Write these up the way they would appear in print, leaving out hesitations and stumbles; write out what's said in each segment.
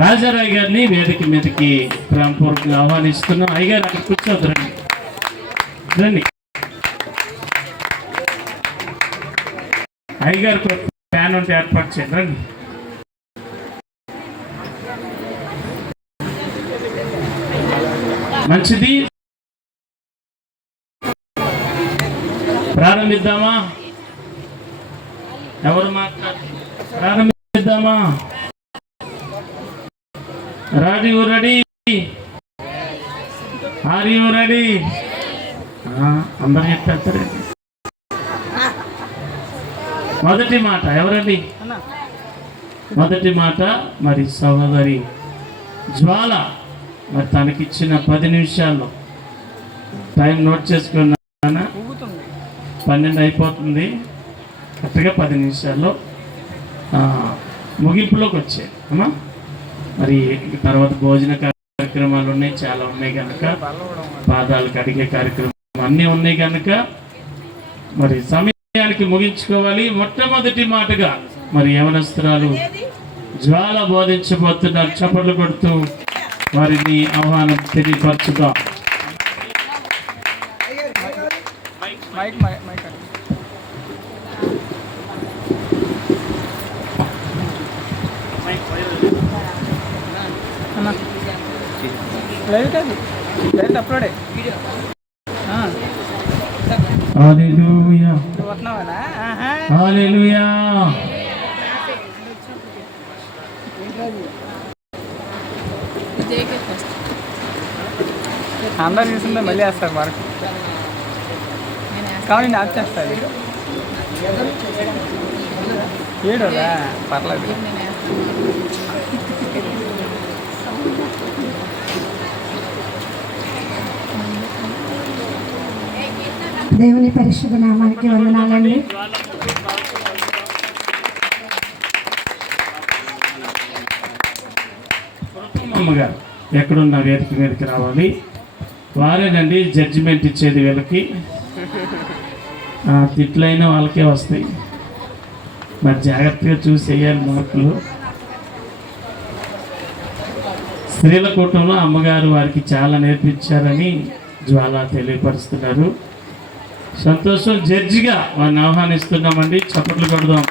రాజారావు గారిని వేదిక మీదకి ప్రేమపూర్వకంగా ఆహ్వానిస్తున్నాం. అయ్యగారు అక్కడ కూర్చోద్దు, రండి రండి. అయ్యగారికి ఫ్యాన్ ఉంటే ఏర్పాటు చేయండి, రండి. మంచిది, ప్రారంభిద్దామా? ఎవరు ప్రారంభిద్దామా? Ready are you ready? అందరు చెప్పేస్తారండి. మొదటి మాట ఎవరండి? మొదటి మాట మరి సహోదరి జ్వాల మరి తనకిచ్చిన 10 నిమిషాల్లో టైం నోట్ చేసుకున్నానా? 12 అయిపోతుంది. కరెక్ట్గా 10 నిమిషాల్లో ముగింపులోకి వచ్చాయి అమ్మా. మరి తర్వాత భోజన కార్యక్రమాలు ఉన్నాయి, చాలా ఉన్నాయి కనుక, పాదాలు కడిగే కార్యక్రమాలు అన్నీ ఉన్నాయి కనుక మరి సమయానికి ముగించుకోవాలి. మొట్టమొదటి మాటగా మరి యవనస్తురాలు జ్వాల బోధించబోతున్నారు. చప్పట్లు కొడుతూ వారిని ఆహ్వానం తెలియపరచుదాం. హల్లెలూయా హల్లెలూయా. అందరు చూసిందో మళ్ళీ వేస్తారు మార్క్ కానీ నాకు చేస్తారు. ఏడోదా పర్లేదు. దేవుని పరిశుద్ధ నామానికి వందనాలండి. అమ్మగారు ఎక్కడున్న వేదిక మీదకి రావాలి. వారేనండి జడ్జిమెంట్ ఇచ్చేది. వీళ్ళకి తిట్లైనా వాళ్ళకే వస్తాయి. మరి జాగ్రత్తగా చూసి వేయాలి మార్కులు. స్త్రీల కూటంలో అమ్మగారు వారికి చాలా నేర్పించారని జ్వాల తెలియపరుస్తున్నారు. సంతోషం. జడ్జిగా వారిని ఆహ్వానిస్తున్నామండి. చప్పట్లు కొడదాం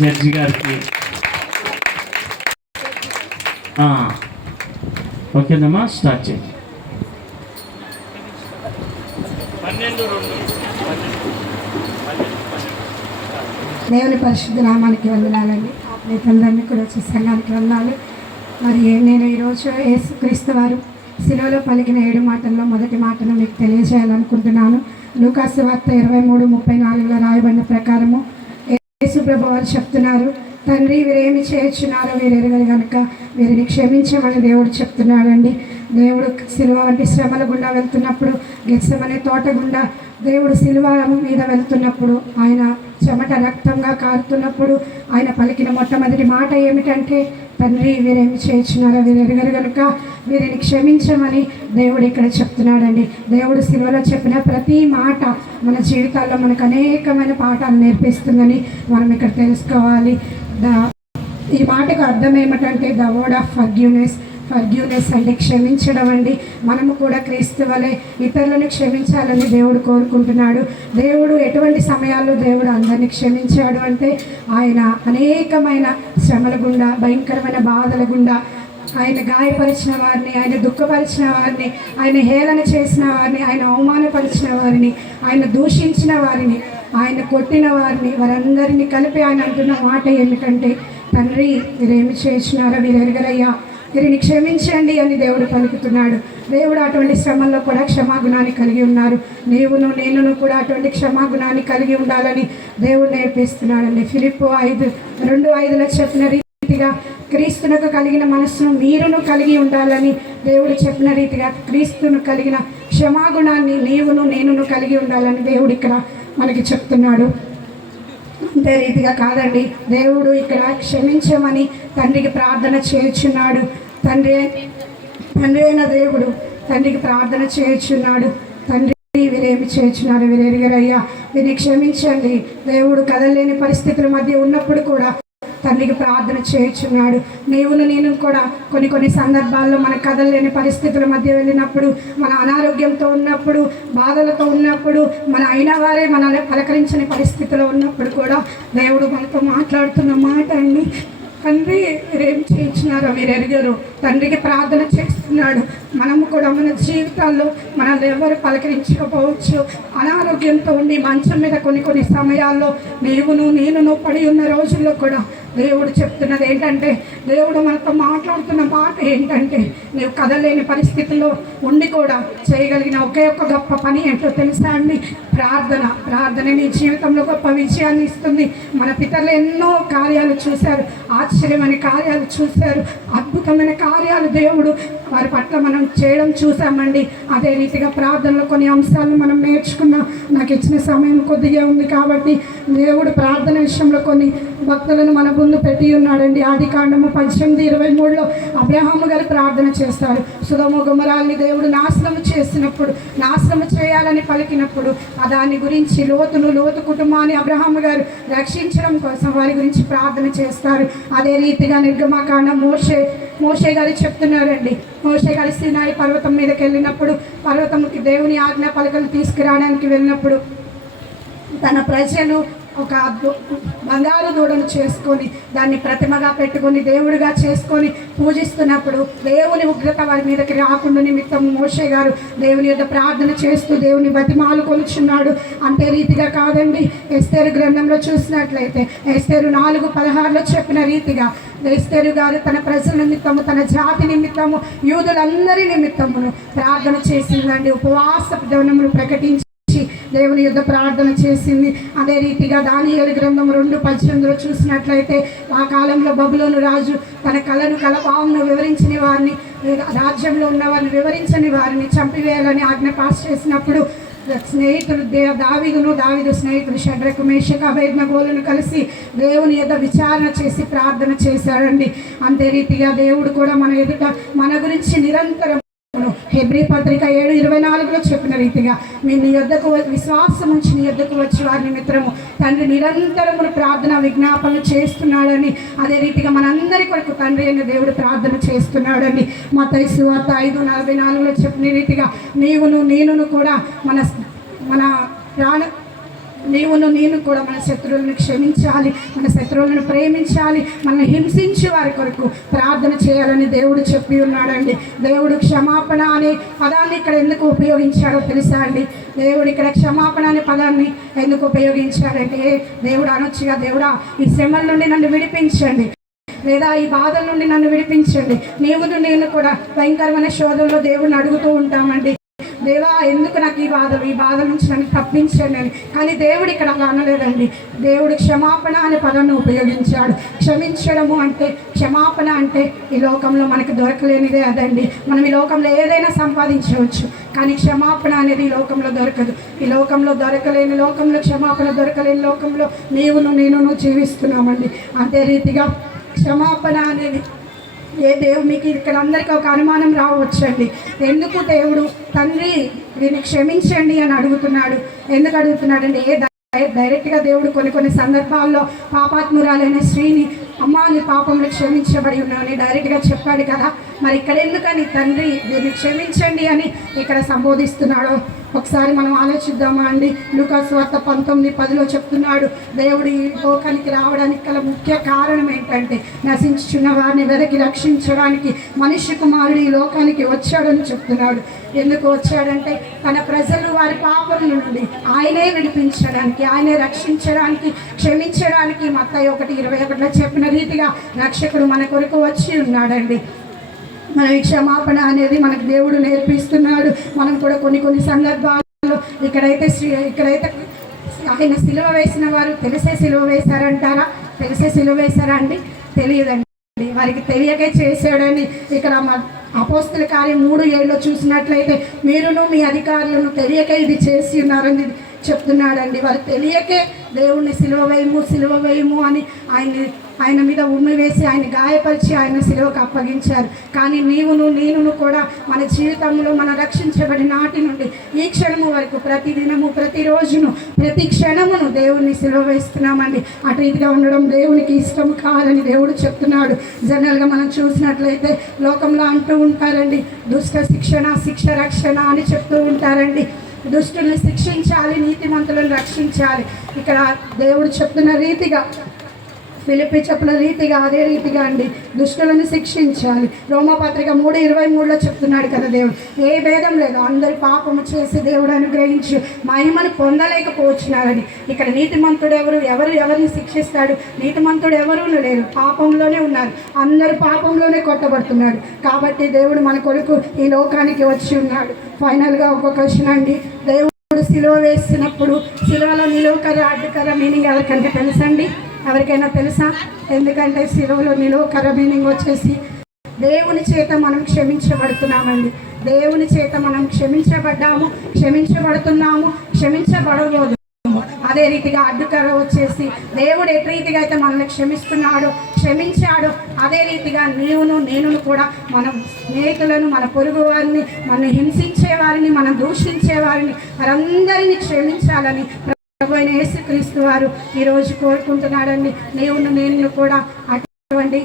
జడ్జి గారికి. ఓకేనమ్మా, స్టార్ట్ చేయండి. దేవుని పరిశుద్ధ నామానికి వందనాలండి. మీకందరినీ కూడా వచ్చే సంఘానికి వందనాలు. మరి నేను ఈరోజు యేసుక్రీస్తు వారు శిలువలో పలికిన 7 మాటల్లో మొదటి మాటను మీకు తెలియజేయాలనుకుంటున్నాను. లూకాసు వార్త 23:34 రాయబడిన ప్రకారము యేసు ప్రభు వారు చెప్తున్నారు, తండ్రి వీరేమి చేయుచున్నారో వీరు ఎరగరు కనుక వీరిని క్షమించమని దేవుడు చెప్తున్నాడండి. దేవుడు శిలువ వంటి శ్రమల గుండా వెళ్తున్నప్పుడు, గెత్సెమనే తోట గుండా దేవుడు శిలువ మీద వెళ్తున్నప్పుడు, ఆయన చెమట రక్తంగా కారుతున్నప్పుడు ఆయన పలికిన మొట్టమొదటి మాట ఏమిటంటే, తండ్రి వీరేమి చేయుచున్నారో వీరు ఎరగరు కనుక వీరిని క్షమించమని దేవుడు ఇక్కడ చెప్తున్నాడండి. దేవుడు శిలువలో చెప్పిన ప్రతి మాట మన జీవితాల్లో మనకు అనేకమైన పాఠాలు నేర్పిస్తుందని మనం ఇక్కడ తెలుసుకోవాలి. ఈ మాటకు అర్థం ఏమిటంటే ద వర్డ్ ఆఫ్ ఫర్గివ్నెస్ అంటే క్షమించడం అండి. మనము కూడా క్రీస్తు వలె ఇతరులను క్షమించాలని దేవుడు కోరుకుంటున్నాడు. దేవుడు ఎటువంటి సమయాల్లో దేవుడు అందరినీ క్షమించాడు అంటే, ఆయన అనేకమైన శ్రమల గుండా, భయంకరమైన బాధల గుండా, ఆయన గాయపరిచిన వారిని, ఆయన దుఃఖపరిచిన వారిని, ఆయన హేళన చేసిన వారిని, ఆయన అవమానపరిచిన వారిని, ఆయన దూషించిన వారిని, ఆయన కొట్టిన వారిని, వారందరినీ కలిపి ఆయన అంటున్న మాట ఏమిటంటే, తండ్రి వీరేమి చేసినారో వీరు ఎరగరయ్యా, వీరిని క్షమించండి అని దేవుడు పలుకుతున్నాడు. దేవుడు అటువంటి శ్రమల్లో కూడా క్షమాగుణాన్ని కలిగి ఉన్నారు. నేను కూడా అటువంటి క్షమాగుణాన్ని కలిగి ఉండాలని దేవుడు నేర్పిస్తున్నాడండి. ఫిలిప్పు 2:5 చెప్పిన రీతిగా క్రీస్తునకు కలిగిన మనస్సును మీరును కలిగి ఉండాలని దేవుడు చెప్పిన రీతిగా క్రీస్తును కలిగిన క్షమాగుణాన్ని నేనును కలిగి ఉండాలని దేవుడు ఇక్కడ మనకి చెప్తున్నాడు. అంతే రీతిగా కాదండి, దేవుడు ఇక్కడ క్షమించమని తండ్రికి ప్రార్థన చేయుచున్నాడు. తండ్రి అయిన దేవుడు తండ్రికి ప్రార్థన చేయుచున్నాడు. తండ్రి వీరేమి చేయుచున్నారు వీరు ఎరగరయ్యా, వీరిని క్షమించండి. దేవుడు కదలలేని పరిస్థితుల మధ్య ఉన్నప్పుడు కూడా తండ్రికి ప్రార్థన చేయుచున్నాడు. నీవును నేను కూడా కొన్ని సందర్భాల్లో మన కదలలేని పరిస్థితుల మధ్య వెళ్ళినప్పుడు, మన అనారోగ్యంతో ఉన్నప్పుడు, బాధలతో ఉన్నప్పుడు, మన అయిన వారే మనల్ని పలకరించని పరిస్థితిలో ఉన్నప్పుడు కూడా దేవుడు మనతో మాట్లాడుతున్న మాట అండి, తండ్రి మీరేం చేయించినారో మీరు ఎరిగారు. తండ్రికి ప్రార్థన చేస్తున్నాడు. మనము కూడా మన జీవితాల్లో మనల్ని ఎవరు పలకరించకపోవచ్చు. అనారోగ్యంతో ఉండి మంచం మీద కొన్ని సమయాల్లో నేనును పడి ఉన్న రోజుల్లో కూడా దేవుడు చెప్తున్నది ఏంటంటే, దేవుడు మనతో మాట్లాడుతున్న మాట ఏంటంటే, నీవు కదలేని పరిస్థితుల్లో ఉండి కూడా చేయగలిగిన ఒకే ఒక్క గొప్ప పని ఏంటో తెలుసా అండి? ప్రార్థన నీ జీవితంలో గొప్ప విజయాన్ని ఇస్తుంది. మన పితరులు ఎన్నో కార్యాలు చూశారు, ఆశ్చర్యమైన కార్యాలు చూశారు, అద్భుతమైన కార్యాలు దేవుడు వారి పట్ల మనం చేయడం చూసామండి. అదే రీతిగా ప్రార్థనలో కొన్ని అంశాలను మనం నేర్చుకున్నాం. నాకు ఇచ్చిన సమయం కొద్దిగా ఉంది కాబట్టి దేవుడు ప్రార్థన విషయంలో కొన్ని భక్తులను మన ముందు పెట్టి ఉన్నాడండి. ఆదికాండము 18:23లో అబ్రహాము గారు ప్రార్థన చేస్తారు. సొదొమ గొమొరాల్ని దేవుడు నాశనము చేయాలని పలికినప్పుడు దాని గురించి లోతు కుటుంబాన్ని అబ్రహాము గారు రక్షించడం కోసం వారి గురించి ప్రార్థన చేస్తారు. అదే రీతిగా నిర్గమకాండం మోషే గారు చెప్తున్నారండి. మోషే గారు సీనాయి పర్వతం మీదకి వెళ్ళినప్పుడు, పర్వతంకి దేవుని ఆజ్ఞా పలకలు తీసుకురావడానికి వెళ్ళినప్పుడు తన ప్రజలు ఒక బంగారు దూడను చేసుకొని దాన్ని ప్రతిమగా పెట్టుకొని దేవుడిగా చేసుకొని పూజిస్తున్నప్పుడు దేవుని ఉగ్రత వారి మీదకి రాకుండా నిమిత్తం మోషే గారు దేవుని యొక్క ప్రార్థన చేస్తూ దేవుని బతిమాలు కొలుచున్నాడు. అంతే రీతిగా కాదండి, ఎస్తేరు గ్రంథంలో చూసినట్లయితే ఎస్తేరు 4:16లో చెప్పిన రీతిగా ఎస్తేరు గారు తన ప్రజల నిమిత్తము, తన జాతి నిమిత్తము, యూదులందరి నిమిత్తమును ప్రార్థన చేసిందండి. ఉపవాస దినములు ప్రకటించి దేవుని యుద్ధ ప్రార్థన చేసింది. అదే రీతిగా దానియేలు గ్రంథం 2:18లో చూసినట్లయితే ఆ కాలంలో బబులోను రాజు తన కలపాలను వివరించని వారిని, రాజ్యంలో ఉన్న వారిని వివరించని వారిని చంపివేయాలని ఆజ్ఞ పాస్ చేసినప్పుడు స్నేహితులు దావీదు స్నేహితులు షడ్రకు మేషకు అబేద్నెగోలను కలిసి దేవుని యొద్ద విచారణ చేసి ప్రార్థన చేశాడండి. అంతే రీతిగా దేవుడు కూడా మన గురించి నిరంతరం హెబ్రీ పత్రిక 7:24లో చెప్పిన రీతిగా నీ యొద్దకు విశ్వాసం ఉంచి నీ యొద్దకు వచ్చి వారి నిమిత్తము తండ్రి నిరంతరమును ప్రార్థన విజ్ఞాపనలు చేస్తున్నాడని, అదే రీతిగా మనందరి కొరకు తండ్రి అయిన దేవుడు ప్రార్థన చేస్తున్నాడని మత్తయి సువార్త 5:44లో చెప్పిన రీతిగా నేను కూడా నేను కూడా మన శత్రువులను క్షమించాలి, మన శత్రువులను ప్రేమించాలి, మనల్ని హింసించి వారి కొరకు ప్రార్థన చేయాలని దేవుడు చెప్పి ఉన్నాడండి. దేవుడు క్షమాపణ అనే పదాన్ని ఇక్కడ ఎందుకు ఉపయోగించాడో తెలుసా అండి? దేవుడు ఇక్కడ క్షమాపణ అనే పదాన్ని ఎందుకు ఉపయోగించాడంటే, దేవుడు అనొచ్చుగా, దేవుడా ఈ శ్రమల నుండి నన్ను విడిపించండి, లేదా ఈ బాధల నుండి నన్ను విడిపించండి. నేను కూడా భయంకరమైన శోధనలో దేవుడిని అడుగుతూ ఉంటామండి, దేవా ఎందుకు నాకు ఈ బాధల నుంచి నన్ను తప్పించండి అని. కానీ దేవుడు ఇక్కడ అలా అనలేదండి. దేవుడు క్షమాపణ అనే పదాన్ని ఉపయోగించాడు. క్షమించడము అంటే, క్షమాపణ అంటే ఈ లోకంలో మనకు దొరకలేనిదే అదండి. మనం ఈ లోకంలో ఏదైనా సంపాదించవచ్చు, కానీ క్షమాపణ అనేది ఈ లోకంలో దొరకదు. ఈ లోకంలో దొరకలేని లోకంలో, క్షమాపణ దొరకలేని లోకంలో నేను జీవిస్తున్నామండి. అంతే రీతిగా క్షమాపణ అనేది దేవుడు మీకు ఇక్కడ అందరికీ ఒక అనుమానం రావచ్చండి, ఎందుకు దేవుడు తండ్రి దీన్ని క్షమించండి అని అడుగుతున్నాడు? ఎందుకు అడుగుతున్నాడండి? డైరెక్ట్గా దేవుడు కొన్ని సందర్భాల్లో పాపాత్మురాలైన స్త్రీని అమ్మ నీ పాపంలో క్షమించబడి ఉన్నామని డైరెక్ట్గా చెప్పాడు కదా, మరి ఇక్కడ ఎందుకని తండ్రి దీన్ని క్షమించండి అని ఇక్కడ సంబోధిస్తున్నాడో ఒకసారి మనం ఆలోచిద్దామా అండి? లూకాసు సువార్త 19:10లో చెప్తున్నాడు, దేవుడు ఈ లోకానికి రావడానికి గల ముఖ్య కారణం ఏంటంటే నశించుచున్న వారిని వెదకి రక్షించడానికి మనిషి కుమారుడు ఈ లోకానికి వచ్చాడని చెప్తున్నాడు. ఎందుకు వచ్చాడంటే తన ప్రజలు వారి పాపముల నుండి ఆయనే విడిపించడానికి, ఆయనే రక్షించడానికి, క్షమించడానికి. మత్తయి 1:21లో చెప్పిన రీతిగా రక్షకుడు మన కొరకు వచ్చి ఉన్నాడండి. మన క్షమాపణ అనేది మనకు దేవుడు నేర్పిస్తున్నాడు. మనం కూడా కొన్ని సందర్భాల్లో ఇక్కడైతే ఆయన సిలువ వేసిన వారు తెలిసే సిలువ వేశారంటారా? తెలిసే సిలువ వేశారా అండి? తెలియదండి, వారికి తెలియకే చేశాడని ఇక్కడ అపోస్తుల కార్యం 3:7లో చూసినట్లయితే మీరును మీ అధికారులను తెలియకే ఇది చేసి ఉన్నారని చెప్తున్నాడండి. వారు తెలియకే దేవుణ్ణి సిలువ వేయము అని ఆయన్ని ఆయన మీద ఉమ్మి వేసి ఆయన గాయపరిచి ఆయన సిలువకు అప్పగించారు. కానీ నేను కూడా మన జీవితంలో మన రక్షించబడి నాటి నుండి ఈ క్షణము వరకు ప్రతిదినము ప్రతిరోజును ప్రతి క్షణమును దేవుణ్ణి సిలువ వేస్తున్నామండి. అటు రీతిగా ఉండడం దేవునికి ఇష్టం కాదని దేవుడు చెప్తున్నాడు. జనరల్గా మనం చూసినట్లయితే లోకంలో అంటూ ఉంటారండి, దుష్ట శిక్షణ శిక్ష రక్షణ అని చెప్తూ ఉంటారండి. దుష్టుల్ని శిక్షించాలి, నీతిమంతులను రక్షించాలి. ఇక్కడ దేవుడు చెప్తున్న రీతిగా, ఫిలిప్పీ చెప్పిన రీతిగా అదే రీతిగా అండి దుష్టులను శిక్షించాలి. రోమాపత్రిక 3:23 చెప్తున్నాడు కదా దేవుడు. ఏ భేదం లేదు, అందరి పాపము చేసి దేవుడు అనుగ్రహించి మహిమను పొందలేకపోతున్నారని. ఇక్కడ నీతిమంతుడు ఎవరిని శిక్షిస్తాడు? నీతిమంతుడు ఎవరూ లేరు, పాపంలోనే ఉన్నారు. అందరూ పాపంలోనే కొట్టబడుతున్నాడు. కాబట్టి దేవుడు మన కొరకు ఈ లోకానికి వచ్చి ఉన్నాడు. ఫైనల్గా ఒక క్వశ్చన్ అండి, దేవుడు సిలువ వేసినప్పుడు సిలువలో నిలువకర అడ్డుకర మీనింగ్ ఎవరికంటే తెలుసండి? ఎవరికైనా తెలుసా? ఎందుకంటే సిలువలో నిలువకర మీనింగ్ వచ్చేసి దేవుని చేత మనం క్షమించబడుతున్నామండి. దేవుని చేత మనం క్షమించబడ్డాము, క్షమించబడుతున్నాము, క్షమించబడబోదు. అదే రీతిగా అడ్డుకర వచ్చేసి దేవుడు ఎటు రీతిగా అయితే మనల్ని క్షమించాడో అదే రీతిగా నేను కూడా మన స్నేహితులను, మన పొరుగు వారిని, మన హింసించే వారిని, మనం దూషించే వారిని, వారందరినీ క్షమించాలని ప్రభువైన యేసుక్రీస్తు వారు ఈరోజు కోరుకుంటున్నాడండి. నేను కూడా అటువంటి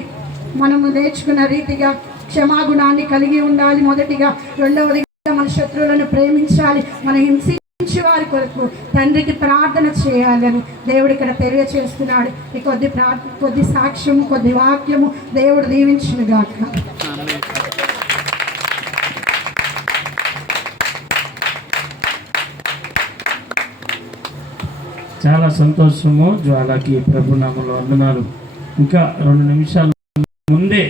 మనము నేర్చుకున్న రీతిగా క్షమాగుణాన్ని కలిగి ఉండాలి మొదటిగా. రెండవదిగా మన శత్రువులను ప్రేమించాలి, మన హింసించే వారి కొరకు తండ్రికి ప్రార్థన చేయాలని దేవుడు ఇక్కడ తెలియచేస్తున్నాడు. ఈ కొద్ది సాక్ష్యము, కొద్ది వాక్యము దేవుడు దీవించునుగాక. చాలా సంతోషము. జ్వాలకి ప్రభునామములో వందనాలు. ఇంకా 2 నిమిషాల ముందే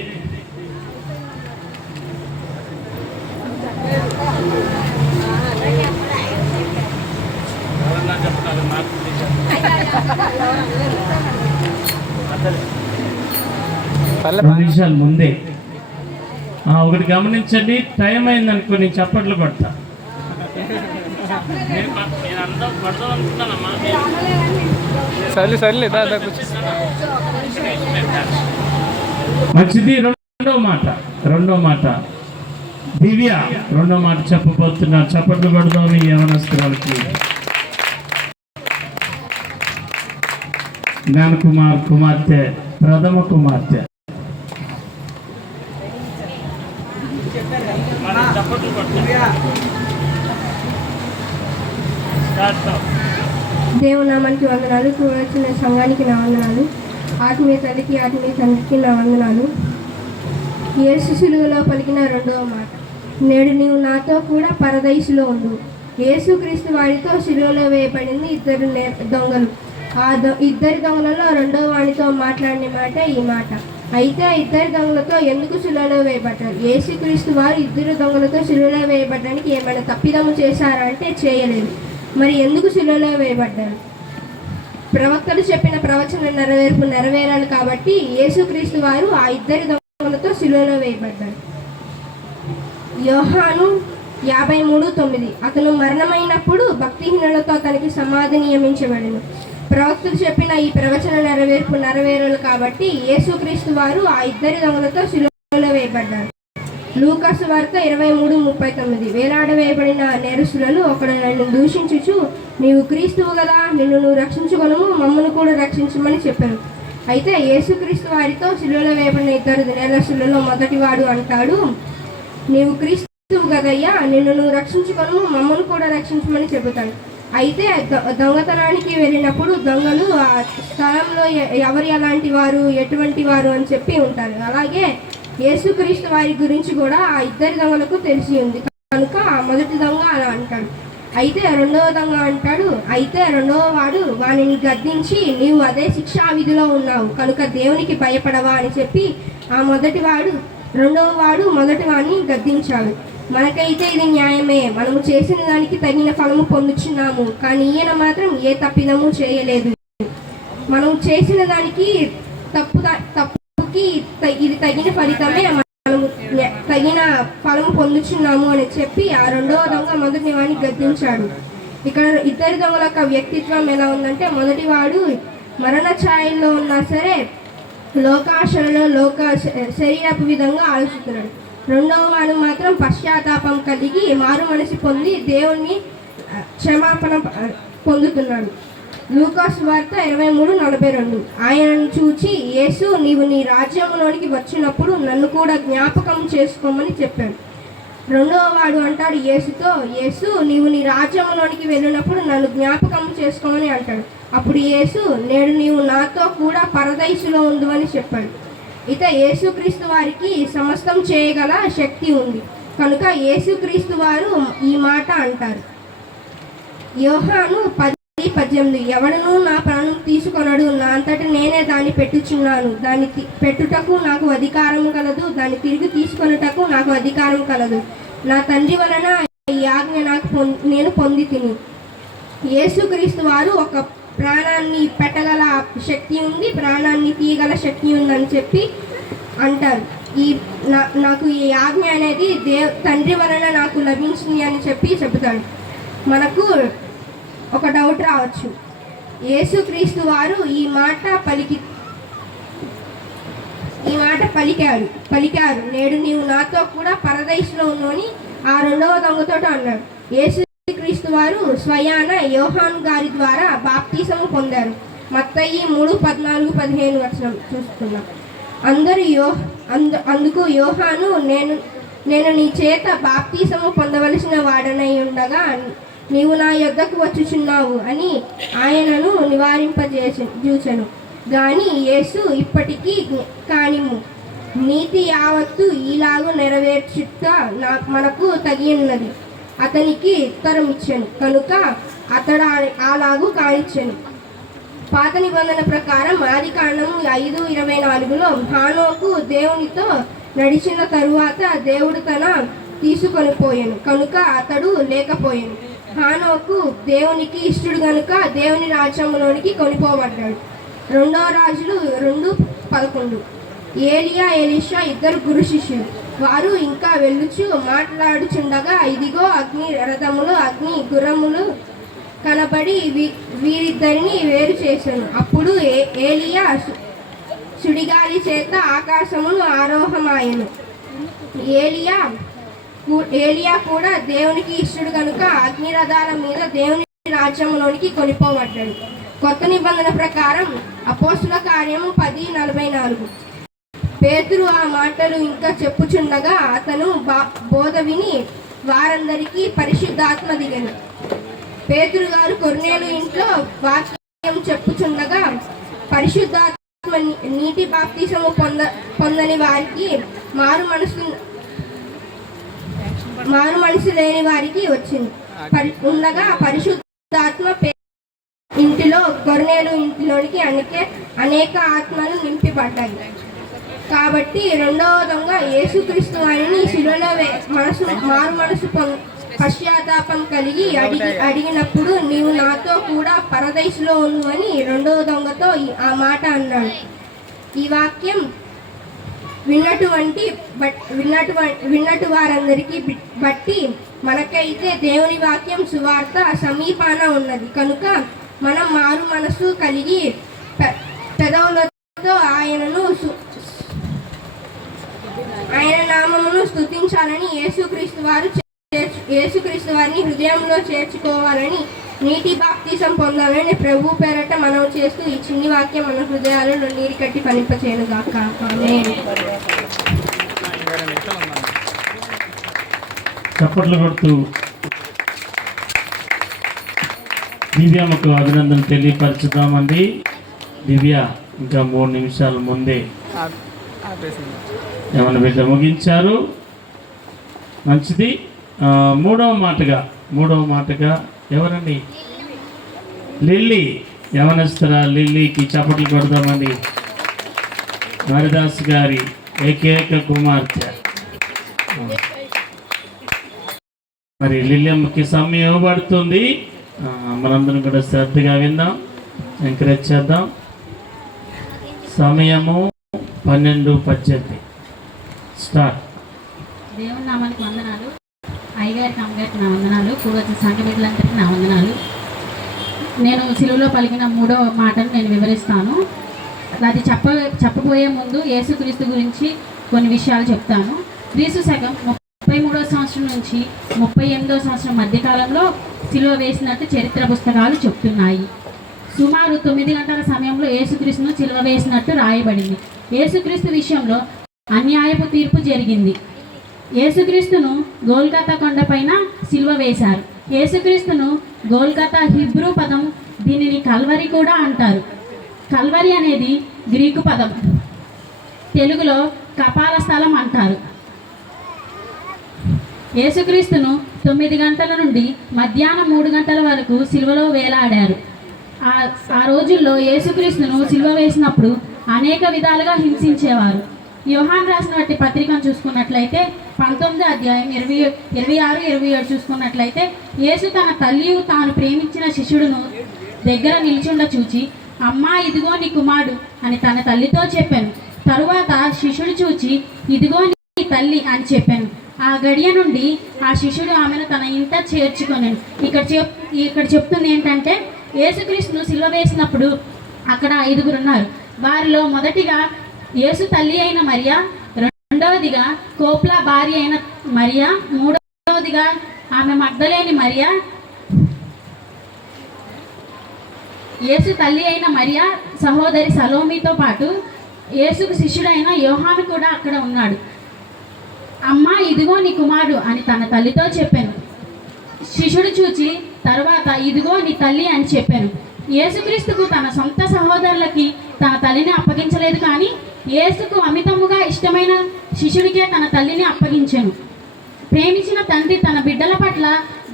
ఒకటి గమనించండి, టైం అయిందనుకో నేను చప్పట్లు కొడతా. మంచిది. రెండో మాట దివ్య రెండో మాట చెప్పబోతున్నా. చప్పట్లు కొడదాం ఈ యవనస్తురాలకి. జ్ఞానకుమార్ కుమార్తె, ప్రథమ కుమార్తె. దేవునామానికి వందనాలు. వచ్చిన సంఘానికి నా వందనాలు. ఆత్మీయ తల్లికి, ఆత్మీయ తండ్రికి నా వందనాలు. యేసు సిలువలో పలికిన రెండవ మాట, నేడు నీవు నాతో కూడా పరదైసులో ఉండు. యేసుక్రీస్తు వారితో సిలువలో వేయబడింది 2 దొంగలు. ఇద్దరి దొంగలలో రెండవ వాడితో మాట్లాడిన మాట ఈ మాట. అయితే 2 దొంగలతో ఎందుకు సిలువలో వేయబడ్డారు? యేసుక్రీస్తు వారు 2 దొంగలతో సిలువలో వేయబడడానికి ఏమైనా తప్పిదము చేశారా అంటే చేయలేదు. మరి ఎందుకు సిలువలో వేయబడ్డారు? ప్రవక్తలు చెప్పిన ప్రవచన నెరవేరాలి కాబట్టి యేసుక్రీస్తు వారు ఆ 2 దొంగలతో సిలువలో వేయబడ్డారు. యోహాను 53:9 అతను మరణమైనప్పుడు భక్తిహీనులతో అతనికి సమాధి నియమించబడెను. ప్రవక్తలు చెప్పిన ఈ ప్రవచన నెరవేరాలి కాబట్టి యేసుక్రీస్తు వారు ఆ 2 దొంగలతో సిలువలో వేయబడ్డారు. లూకాసు వార్త 23:39 వేలాడవేయబడిన నేరస్తులలో ఒకడు నన్ను దూషించుచు, నీవు క్రీస్తువు కదా, నువ్వు రక్షించుకొనుము, మమ్మల్ని కూడా రక్షించమని చెప్పాను. అయితే యేసుక్రీస్తు వారితో సిలువలో వేయబడిన 2 నేరస్తులలో మొదటివాడు అంటాడు, నీవు క్రీస్తువు కదయ్యా, నువ్వు రక్షించుకొనుము, మమ్మల్ని కూడా రక్షించమని చెబుతాడు. అయితే దొంగతనానికి వెళ్ళినప్పుడు దొంగలు ఆ స్థలంలో ఎవరు ఎలాంటి వారు, ఎటువంటి వారు అని చెప్పి ఉంటారు. అలాగే యేసుక్రీస్తు వారి గురించి కూడా ఆ 2 దొంగలకు తెలిసి ఉంది కనుక ఆ మొదటి దొంగ అలా అంటాడు. అయితే రెండవ దొంగ అంటాడు, అయితే రెండవ వాడు వానిని గద్దించి, నీవు అదే శిక్షా విధిలో ఉన్నావు కనుక దేవునికి భయపడవా అని చెప్పి ఆ రెండవ వాడు మొదటి వాడిని గద్దించాడు. మనకైతే ఇది న్యాయమే, మనము చేసిన దానికి తగిన ఫలము పొందుచున్నాము, కానీ ఈయన మాత్రం ఏ తప్పిదము చేయలేదు. మనం చేసిన దానికి తప్పుకి ఇది తగిన ఫలితమే, మనము తగిన ఫలము పొందుచున్నాము అని చెప్పి ఆ రెండవ దొంగ మొదటి వాడిని గద్దించాడు. ఇక్కడ 2 దొంగల యొక్క వ్యక్తిత్వం ఎలా ఉందంటే, మొదటి వాడు మరణ ఛాయల్లో ఉన్నా సరే లోకాశలలో శరీరపు విధంగా ఆలోచిస్తున్నాడు. రెండవ వాడు మాత్రం పశ్చాత్తాపం కలిగి మారు మనసు పొంది దేవుణ్ణి క్షమాపణ పొందుతున్నాడు. లూకాసు వార్త 23:42. ఆయనను చూచి యేసు, నీవు నీ రాజ్యంలోనికి వచ్చినప్పుడు నన్ను కూడా జ్ఞాపకం చేసుకోమని చెప్పాడు. రెండవ వాడు అంటాడు యేసుతో, యేసు, నీవు నీ రాజ్యంలోనికి వెళ్ళినప్పుడు నన్ను జ్ఞాపకం చేసుకోమని అంటాడు. అప్పుడు యేసు, నేడు నీవు నాతో కూడా పరదైసులో ఉండువని చెప్పాడు. ఇక యేసుక్రీస్తు వారికి సమస్తం చేయగల శక్తి ఉంది కనుక యేసుక్రీస్తు వారు ఈ మాట అంటారు. యోహాను 10:18. ఎవడనూ నా ప్రాణం తీసుకొనడు, నా అంతట నేనే దాన్ని పెట్టుచున్నాను. దాన్ని పెట్టుటకు నాకు అధికారం కలదు, దాన్ని తిరిగి తీసుకొనుటకు నాకు అధికారం కలదు. నా తండ్రి వలన ఈ ఆజ్ఞ నేను పొంది తిని. యేసుక్రీస్తు వారు ఒక ప్రాణాన్ని పెట్టగల శక్తి ఉంది, ప్రాణాన్ని తీయగల శక్తి ఉందని చెప్పి అంటారు. నాకు ఈ ఆజ్ఞ అనేది తండ్రి వలన నాకు లభించింది అని చెప్పి చెబుతాడు. మనకు ఒక డౌట్ రావచ్చు, యేసుక్రీస్తు వారు ఈ మాట పలికారు, నేడు నీవు నాతో కూడా పరదైసులో ఉన్నావని ఆ రెండవ దొంగతో అన్నాడు. యేసుక్రీస్తు వారు స్వయాన యోహాను గారి ద్వారా బాప్తిసము పొందారు. మత్తయి 3:14-15 చూస్తున్నాం. అందుకు యోహాను, నేను నీ చేత బాప్తిసము పొందవలసిన వాడనై ఉండగా నీవు నా యొద్దకు వచ్చుచున్నావు అని ఆయనను నివారింపజూచెను. గాని యేసు, ఇప్పటికీ కానిమ్ము, నీతి యావత్తు ఈలాగు నెరవేర్చుట మనకు తగినది అతనికి ఉత్తరం ఇచ్చాను కనుక అతడు అలాగూ కానిచ్చాను. పాత నిబంధన ప్రకారం ఆదికాండం 5:24లో హానోకు దేవునితో నడిచిన తరువాత దేవుడు తన తీసుకొని పోయాను కనుక అతడు లేకపోయాను. హానోకు దేవునికి ఇష్టడు కనుక దేవుని రాజ్యంలోనికి కొనిపోబడ్డాడు. 2 రాజులు 2:11. ఏలియా, ఎలీషా ఇద్దరు గురు శిష్యులు. వారు ఇంకా వెళ్ళుచు మాట్లాడుచుండగా ఇదిగో అగ్ని రథములు, అగ్ని గుర్రములు కనబడి వీరిద్దరిని వేరు చేశాను. అప్పుడు ఏలియా సుడిగాలి చేత ఆకాశమును ఆరోహమాయను. ఏలియా కూడా దేవునికి ఇష్టడు కనుక అగ్ని రథాల మీద దేవుని రాజ్యంలోనికి కొనిపోబడ్డాడు. కొత్త నిబంధన ప్రకారం అపోస్తుల కార్యము 10:44. పేతురు ఆ మాటలు ఇంకా చెప్పుచుండగా అతను బోధ విని వారందరికీ పరిశుద్ధాత్మ దిగను. పేతురు గారు కొర్నేలు ఇంట్లో వాక్యం చెప్పుచుండగా పరిశుద్ధాత్మ నీటి బాప్తిసము పొందని వారికి మారు మనసు లేని వారికి వచ్చింది. ఉండగా పరిశుద్ధాత్మ ఇంటిలో కొర్నేలు ఇంటిలోనికి అనేక ఆత్మలు నింపిపడ్డాయి. కాబట్టి రెండవ దొంగ యేసుక్రీస్తు వారిని శిలువలో మారు మనసు పశ్చాత్తాపం కలిగి అడిగినప్పుడు నీవు నాతో కూడా పరదైసులో ఉండు అని రెండవ దొంగతో ఆ మాట అన్నాడు. ఈ వాక్యం విన్నట్టు వారందరికీ బట్టి మనకైతే దేవుని వాక్యం సువార్త సమీపాన ఉన్నది కనుక మనం మారు మనసు కలిగి పెదవులతో ఆయన నామమును స్తుతించాలని యేసుక్రీస్తు వారిని హృదయంలో చేర్చుకోవాలని నీటి బాప్తిసం పొందాలని ప్రభు పేరట మనం చేస్తూ ఈ చిన్ని వాక్యం మన హృదయాలలో నీరు కట్టి ఫలింపచేయను గాక. ఆమేన్. చప్పట్లు కొడుతూ దివ్యమ్మకు అభినందన తెలియపరచుదామండి. దివ్య ఇంకా 3 నిమిషాల ముందే ఏమన్నా బిడ్డ ముగించారు. మంచిది. మూడవ మాటగా ఎవరండి? లిల్లీ. యవనస్తురా లిల్లీకి చప్పట్లు కొడదామండి. హరిదాస్ గారి ఏకైక కుమార్తె. మరి లిల్లమ్మకి సమయం ఇవ్వబడుతుంది. మనందరం కూడా శ్రద్ధగా విందాం, ఎంకరేజ్ చేద్దాం. సమయము 12:18. స్టార్ట్. దేవుని నామానికి వందనాలు. అయ్యగారికి అమ్మగారికి నా వందనాలు. పూర్వజ సంఘ బిడ్డలందరికీ నా వందనాలు. నేను సిలువలో పలికిన 3వ మాటను నేను వివరిస్తాను. అది చెప్పబోయే ముందు యేసుక్రీస్తు గురించి కొన్ని విషయాలు చెప్తాను. క్రీస్తు శకం 33వ సంవత్సరం నుంచి 38వ సంవత్సరం మధ్యకాలంలో సిలువ వేసినట్టు చరిత్ర పుస్తకాలు చెప్తున్నాయి. సుమారు 9 గంటల సమయంలో యేసుక్రీస్తును సిలువ వేసినట్టు రాయబడింది. యేసుక్రీస్తు విషయంలో అన్యాయపు తీర్పు జరిగింది. యేసుక్రీస్తును గోల్గతా కొండపైన సిలువ వేశారు. యేసుక్రీస్తును గోల్గతా హిబ్రూ పదం, దీనిని కల్వరి కూడా అంటారు. కల్వరి అనేది గ్రీకు పదం, తెలుగులో కపాల స్థలం అంటారు. యేసుక్రీస్తును 9 గంటల నుండి మధ్యాహ్నం 3 గంటల వరకు సిలువలో వేలాడారు. ఆ రోజుల్లో యేసుక్రీస్తును సిలువ వేసినప్పుడు అనేక విధాలుగా హింసించేవారు. యోహాన్ రాసిన వాటి పత్రికను చూసుకున్నట్లయితే 19వ అధ్యాయం 26-27 చూసుకున్నట్లయితే, యేసు తన తల్లి తాను ప్రేమించిన శిష్యుడును దగ్గర నిల్చుండ చూచి, అమ్మా ఇదిగో నీ కుమారుడు అని తన తల్లితో చెప్పాను. తరువాత శిష్యుడు చూచి, ఇదిగో నీ తల్లి అని చెప్పాను. ఆ గడియ నుండి ఆ శిష్యుడు ఆమెను తన ఇంట చేర్చుకొనాను. ఇక్కడ చెప్తుంది ఏంటంటే, యేసుక్రీస్తును సిలువ వేసినప్పుడు అక్కడ 5 ఉన్నారు. వారిలో మొదటిగా యేసు తల్లి అయిన మరియా, రెండవదిగా కోప్లా భార్య అయిన మరియా, మూడవదిగా ఆమె మగ్దలేని మరియా, యేసు తల్లి అయిన మరియా సహోదరి సలోమితో పాటు యేసుకు శిష్యుడైన యోహాను కూడా అక్కడ ఉన్నాడు. అమ్మా ఇదిగో నీ కుమారుడు అని తన తల్లితో చెప్పాను. శిష్యుడు చూచి తర్వాత ఇదిగో నీ తల్లి అని చెప్పాను. యేసుక్రీస్తుకు తన సొంత సహోదరులకి తన తల్లిని అప్పగించలేదు, కానీ యేసుకు అమితముగా ఇష్టమైన శిష్యుడికే తన తల్లిని అప్పగించెను. ప్రేమించిన తండ్రి తన బిడ్డల పట్ల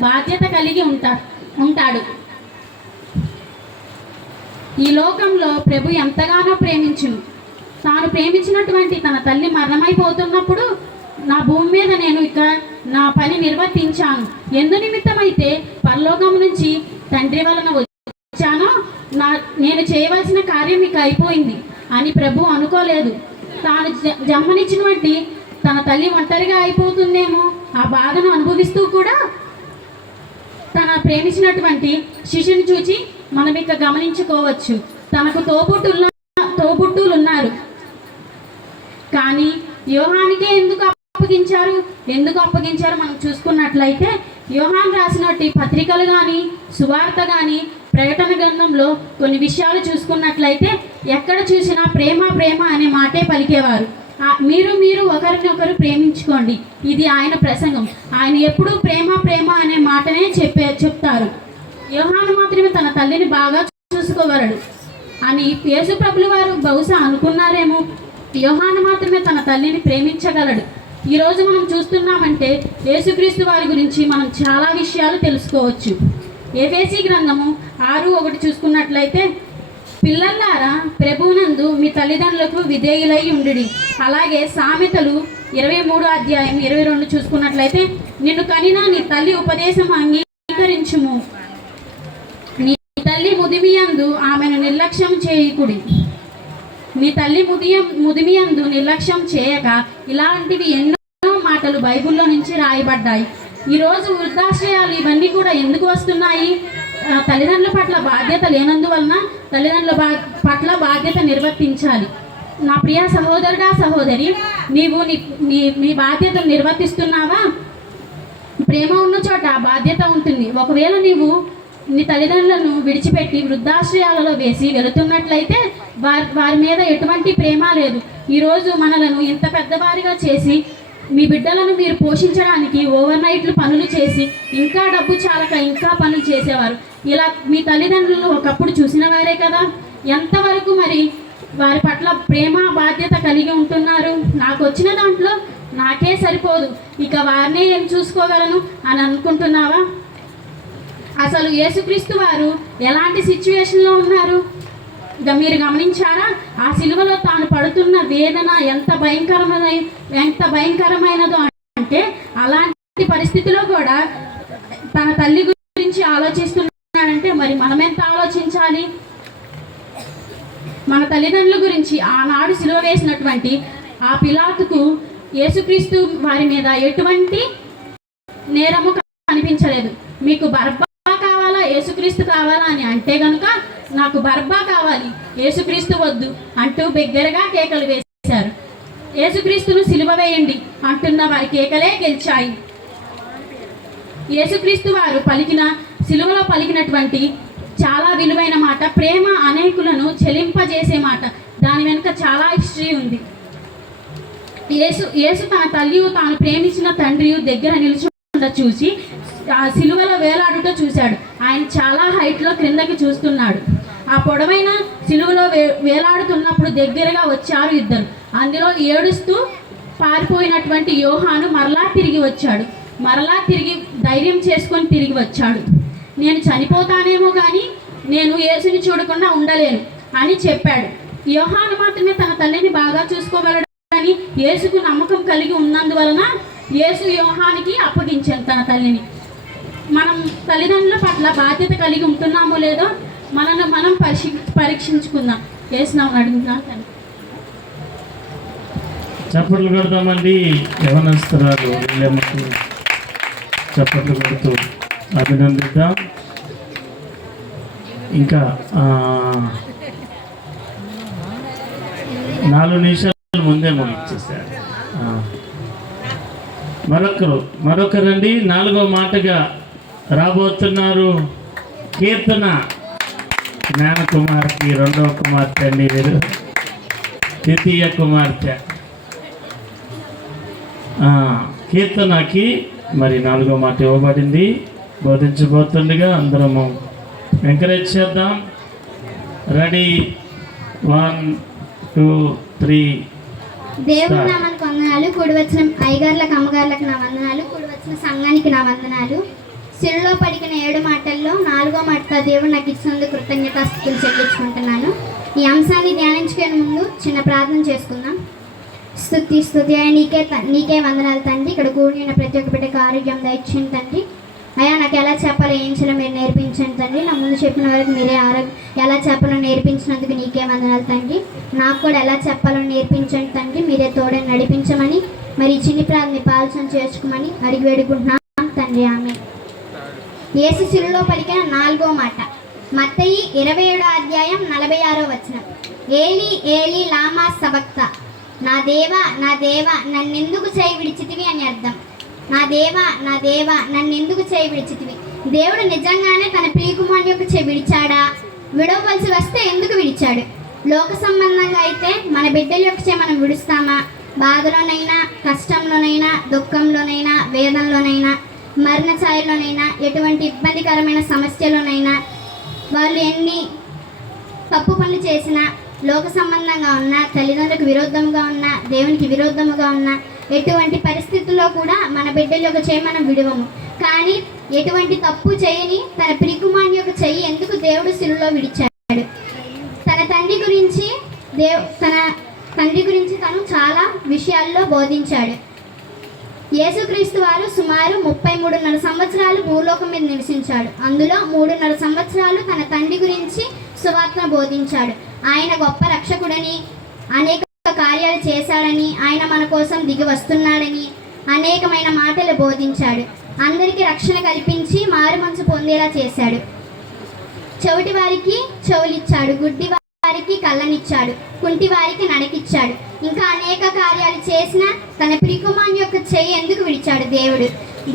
బాధ్యత కలిగి ఉంటాడు. ఈ లోకంలో ప్రభు ఎంతగానో ప్రేమించును. తాను ప్రేమించినటువంటి తన తల్లి మరణమైపోతున్నప్పుడు, నా భూమి మీద నేను ఇక నా పని నిర్వర్తించాను. ఎందు నిమిత్తమైతే పరలోకం నుంచి తండ్రి వలన వచ్చానో నేను చేయవలసిన కార్యం ఇక అయిపోయింది అని ప్రభు అనుకోలేదు. తాను జన్మనిచ్చినటువంటి తన తల్లి ఒంటరిగా అయిపోతుందేమో ఆ బాధను అనుభవిస్తూ కూడా తన ప్రేమించినటువంటి శిష్యుని చూచి మనం ఇక గమనించుకోవచ్చు. తనకు తోబుట్టులు ఉన్నారు, కానీ యోహానికే ఎందుకు అప్పగించారు మనం చూసుకున్నట్లయితే, యోహాన్ రాసినట్టి పత్రికలు కానీ సువార్త కానీ ప్రకటన గ్రంథంలో కొన్ని విషయాలు చూసుకున్నట్లయితే ఎక్కడ చూసినా ప్రేమ ప్రేమ అనే మాటే పలికేవారు. మీరు ఒకరినొకరు ప్రేమించుకోండి, ఇది ఆయన ప్రసంగం. ఆయన ఎప్పుడూ ప్రేమ ప్రేమ అనే మాటనే చెప్తారు. యోహాను మాత్రమే తన తల్లిని బాగా చూసుకోగలడు అని యేసు ప్రభుల వారు బహుశా అనుకున్నారేమో. యోహాను మాత్రమే తన తల్లిని ప్రేమించగలడు. ఈరోజు మనం చూస్తున్నామంటే యేసుక్రీస్తు వారి గురించి మనం చాలా విషయాలు తెలుసుకోవచ్చు. ఎఫెసీ గ్రంథము 6:1 చూసుకున్నట్లయితే, పిల్లలారా ప్రభువునందు మీ తల్లిదండ్రులకు విధేయులై ఉండుడి. అలాగే సామెతలు 23:22 చూసుకున్నట్లయితే, నిన్ను కనిన నీ తల్లి ఉపదేశం అంగీకరించుము, నీ తల్లి ముదిమియందు ఆమెను నిర్లక్ష్యం చేయకుడి. నీ తల్లి ముదిమియందు నిర్లక్ష్యం చేయక, ఇలాంటివి ఎన్నో మాటలు బైబిల్లో నుంచి రాయబడ్డాయి. ఈరోజు వృద్ధాశ్రయాలు ఇవన్నీ కూడా ఎందుకు వస్తున్నాయి? తల్లిదండ్రుల పట్ల బాధ్యత లేనందువలన తల్లిదండ్రుల పట్ల బాధ్యత నిర్వర్తించాలి. నా ప్రియ సహోదరుడా సహోదరి, నీవు నీ బాధ్యతను నిర్వర్తిస్తున్నావా? ప్రేమ ఉన్న చోట బాధ్యత ఉంటుంది. ఒకవేళ నీవు నీ తల్లిదండ్రులను విడిచిపెట్టి వృద్ధాశ్రయాలలో వేసి వెళుతున్నట్లయితే వారి మీద ఎటువంటి ప్రేమ లేదు. ఈరోజు మనలను ఇంత పెద్దవారిగా చేసి మీ బిడ్డలను మీరు పోషించడానికి ఓవర్ నైట్లు పనులు చేసి ఇంకా డబ్బు చాలక ఇంకా పనులు చేసేవారు. ఇలా మీ తల్లిదండ్రులు ఒకప్పుడు చూసిన వారే కదా. ఎంతవరకు మరి వారి పట్ల ప్రేమ బాధ్యత కలిగి ఉంటున్నారు? నాకు వచ్చిన దాంట్లో నాకే సరిపోదు, ఇక వారినే ఏం చూసుకోగలను అని అనుకుంటున్నావా? అసలు యేసుక్రీస్తు వారు ఎలాంటి సిచ్యువేషన్లో ఉన్నారు ఇక మీరు గమనించారా? ఆ సిలువలో తాను పడుతున్న వేదన ఎంత భయంకరమైనదో అంటే, అలాంటి పరిస్థితిలో కూడా తన తల్లి గురించి ఆలోచిస్తున్నాడంటే మరి మనం ఎంత ఆలోచించాలి? మన తల్లిదండ్రుల గురించి ఆనాడు సిలువ వేసినటువంటి ఆ పిలాతుకు యేసుక్రీస్తు వారి మీద ఎటువంటి నేరము కనిపించలేదు. మీకు బరబ్బా కావాలా యేసుక్రీస్తు కావాలా అని అంటే కనుక నాకు బర్బా కావాలి, యేసుక్రీస్తు వద్దు అంటూ బిగ్గరగా కేకలు వేశారు. యేసుక్రీస్తును సిలువ వేయండి అంటున్న వారి కేకలే గెలిచాయి. యేసుక్రీస్తు వారు సిలువలో పలికినటువంటి చాలా విలువైన మాట, ప్రేమ అనేకులను చెలింపజేసే మాట. దాని వెనుక చాలా హిస్టరీ ఉంది. యేసు తన తల్లియు తాను ప్రేమించిన తండ్రియు దగ్గర నిలుచుండ చూసి ఆ సిలువలో వేలాడుట చూశాడు. ఆయన చాలా హైట్లో క్రిందకి చూస్తున్నాడు. ఆ పొడవైన సిలువలో వేలాడుతున్నప్పుడు దగ్గరగా వచ్చారు ఇద్దరు. అందులో ఏడుస్తూ పారిపోయినటువంటి యోహాను మరలా తిరిగి వచ్చాడు. మరలా తిరిగి ధైర్యం చేసుకొని తిరిగి వచ్చాడు. నేను చనిపోతానేమో కానీ నేను యేసుని చూడకుండా ఉండలేను అని చెప్పాడు. యోహాను మాత్రమే తన తల్లిని బాగా చూసుకోగలడు కానీ యేసుకు నమ్మకం కలిగి ఉన్నందువలన యేసు యోహానికి అప్పగించాను తన తల్లిని. మనం తల్లిదండ్రుల పట్ల బాధ్యత కలిగి ఉంటున్నామో లేదో మనల్ని మనం పరీక్షించుకుందాం. యేసునామమున అడుగుతున్నాను. చప్పట్లు కొడతామండి. యవనస్తురాలు చప్పట్లు కొడుతూ అభినందిద్దాం. ఇంకా 4 నిమిషాల ముందే ముగిచ్చేసారు. మరొకరండి 4వ మాటగా రాబోతున్నారు. కీర్తన జ్ఞానకుమార్కి 2వ కుమార్తె అండి, వీరు ద్వితీయ కుమార్తె. కీర్తనకి మరి 4వ మాట ఇవ్వబడింది. బోధించబోతుండగా అందరము ఎంకరేజ్ చేద్దాం. రెడీ, 1 2 3. దేవుని నామానికి వందనాలు. కూడి వచ్చిన అయ్యగారులకు అమ్మగారులకు నా వందనాలు. కూడి వచ్చిన సంఘానికి నా వందనాలు. సిలువలో పలికిన 7 మాటల్లో 4వ మాట దేవుడు నాకు ఇచ్చినందుకు కృతజ్ఞతాస్తుతులు చెల్లించుకుంటున్నాను. ఈ అంశాన్ని ధ్యానించుకునే ముందు చిన్న ప్రార్థన చేసుకుందాం. స్తుతి నీకే వందనాలు తండ్రి. ఇక్కడ కూడిన ప్రతి ఒక్క బిడ్డకు ఆరోగ్యం దయచేయండి తండ్రి. అయ్యా నాకు ఎలా చెప్పాలో ఏం చేయాలో మీరు నేర్పించండి తండ్రి. నా ముందు చెప్పిన వరకు మీరే ఎలా చెప్పాలో నేర్పించినందుకు నీకే వందనాలు తండ్రి. నాకు కూడా ఎలా చెప్పాలో నేర్పించండి తండ్రి. మీరే తోడే నడిపించమని మరి చిన్ని ప్రార్థన పాల్చన చేసుకోమని అడిగి వేడుకుంటున్నాం తండ్రి. ఆమె యేసు సిలువలో పలికిన 4వ మాట మత్తయి 27వ అధ్యాయం 46వ వచనం. ఏలీ ఏలీ లామా సబక్తా, నా దేవా నా దేవా నన్నెందుకు చేయి విడిచితివి అని అర్థం. నా దేవా నా దేవా నన్నెందుకు చేయి విడిచితివి. దేవుడు నిజంగానే తన ప్రియకుమారుని యొక్క చేయి విడిచాడా? విడవవలసి వస్తే ఎందుకు విడిచాడు? లోక సంబంధంగా అయితే మన బిడ్డల యొక్క చేయి మనం విడుస్తామా? బాధలోనైనా, కష్టంలోనైనా, దుఃఖంలోనైనా, వేదనలోనైనా, మరణ ఛాయలోనైనా, ఎటువంటి ఇబ్బందికరమైన సమస్యలోనైనా, వాళ్ళు ఎన్ని తప్పు పనులు చేసినా, లోక సంబంధంగా ఉన్నా, తల్లిదండ్రులకు విరోధంగా ఉన్నా, దేవునికి విరోధముగా ఉన్నా, ఎటువంటి పరిస్థితుల్లో కూడా మన బిడ్డల యొక్క చేయి మనం విడవము. కానీ ఎటువంటి తప్పు చేయని తన ప్రియకుమారుని యొక్క చెయ్యి ఎందుకు దేవుడు సిలువలో విడిచాడు? తన తండ్రి గురించి తను చాలా విషయాల్లో బోధించాడు. యేసుక్రీస్తు వారు సుమారు 33.5 సంవత్సరాలు భూలోకం మీద నివసించాడు. అందులో 3.5 సంవత్సరాలు తన తండ్రి గురించి సువార్తను బోధించాడు. ఆయన గొప్ప రక్షకుడని, అనేక కార్యాలు చేశాడని, ఆయన మన కోసం దిగి వస్తున్నాడని అనేకమైన మాటలు బోధించాడు. అందరికీ రక్షణ కల్పించి మారు మనసు పొందేలా చేశాడు. చెవిటి వారికి చెవులిచ్చాడు, గుడ్డి వారికి కళ్ళనిచ్చాడు, కుంటి వారికి నడకిచ్చాడు. ఇంకా అనేక కార్యాలు చేసిన తన ప్రియకుమారుని యొక్క చెయ్యి ఎందుకు విడిచాడు?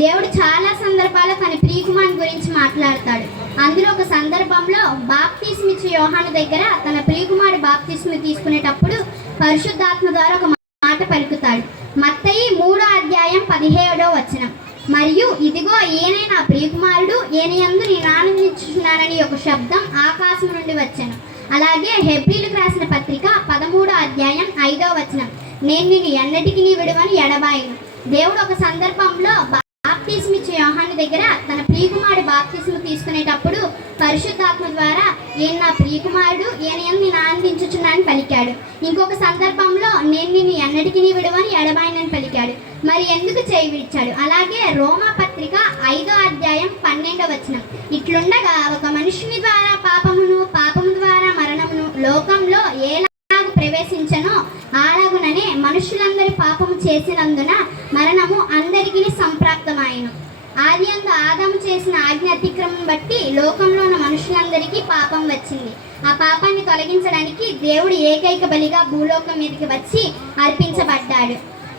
దేవుడు చాలా సందర్భాల్లో తన ప్రియకుమారుని గురించి మాట్లాడతాడు. అందులో ఒక సందర్భంలో బాప్తిస్మ ఇచ్చే యోహాను దగ్గర తన ప్రియకుమారుడు బాప్తిస్మ తీసుకునేటప్పుడు పరిశుద్ధాత్మ ద్వారా ఒక మాట పలుకుతాడు. మత్తయి 3వ అధ్యాయం 17వ వచనం. మరియు ఇదిగో ఈయనే నా ప్రియకుమారుడు, ఈయన యందు నేను ఆనందించుచున్నానని ఒక శబ్దం ఆకాశం నుండి వచ్చాను. అలాగే హెబ్రీలకు రాసిన పత్రిక 13వ అధ్యాయం 5వ వచనం. నేను నిన్ను ఎన్నటికీ విడువని ఎడబాయను. దేవుడు ఒక సందర్భంలో బాప్తిస్మ ఇచ్చే యోహాను దగ్గర తన ప్రియకుమారుడు బాప్తిస్మ తీసుకునేటప్పుడు పరిశుద్ధాత్మ ద్వారా ఈయన నా ప్రియకుమారుడు, ఈయన యందు నేను ఆనందించుచున్నానని పలికాడు. ఇంకొక సందర్భంలో నేను నిన్ను ఎన్నటికీ విడువని ఎడబాయనని పలికాడు. మరి ఎందుకు చేయి విడిచాడు? అలాగే రోమా పత్రిక 5వ అధ్యాయం 12వ వచనం. ఇట్లుండగా ఒక మనుషుని ద్వారా పాపము ద్వారా మరణమును లోకంలో ఏలాగు ప్రవేశించనో అలాగుననే మనుషులందరి పాపము చేసినందున మరణము అందరికీ సంప్రాప్తమాయెను. ఆదియందు ఆదాము చేసిన ఆజ్ఞ అతిక్రమం బట్టి లోకంలో ఉన్న మనుషులందరికీ పాపం వచ్చింది. ఆ పాపాన్ని తొలగించడానికి దేవుడు ఏకైక బలిగా భూలోకం మీదకి వచ్చి అర్పించబడ్డాడు.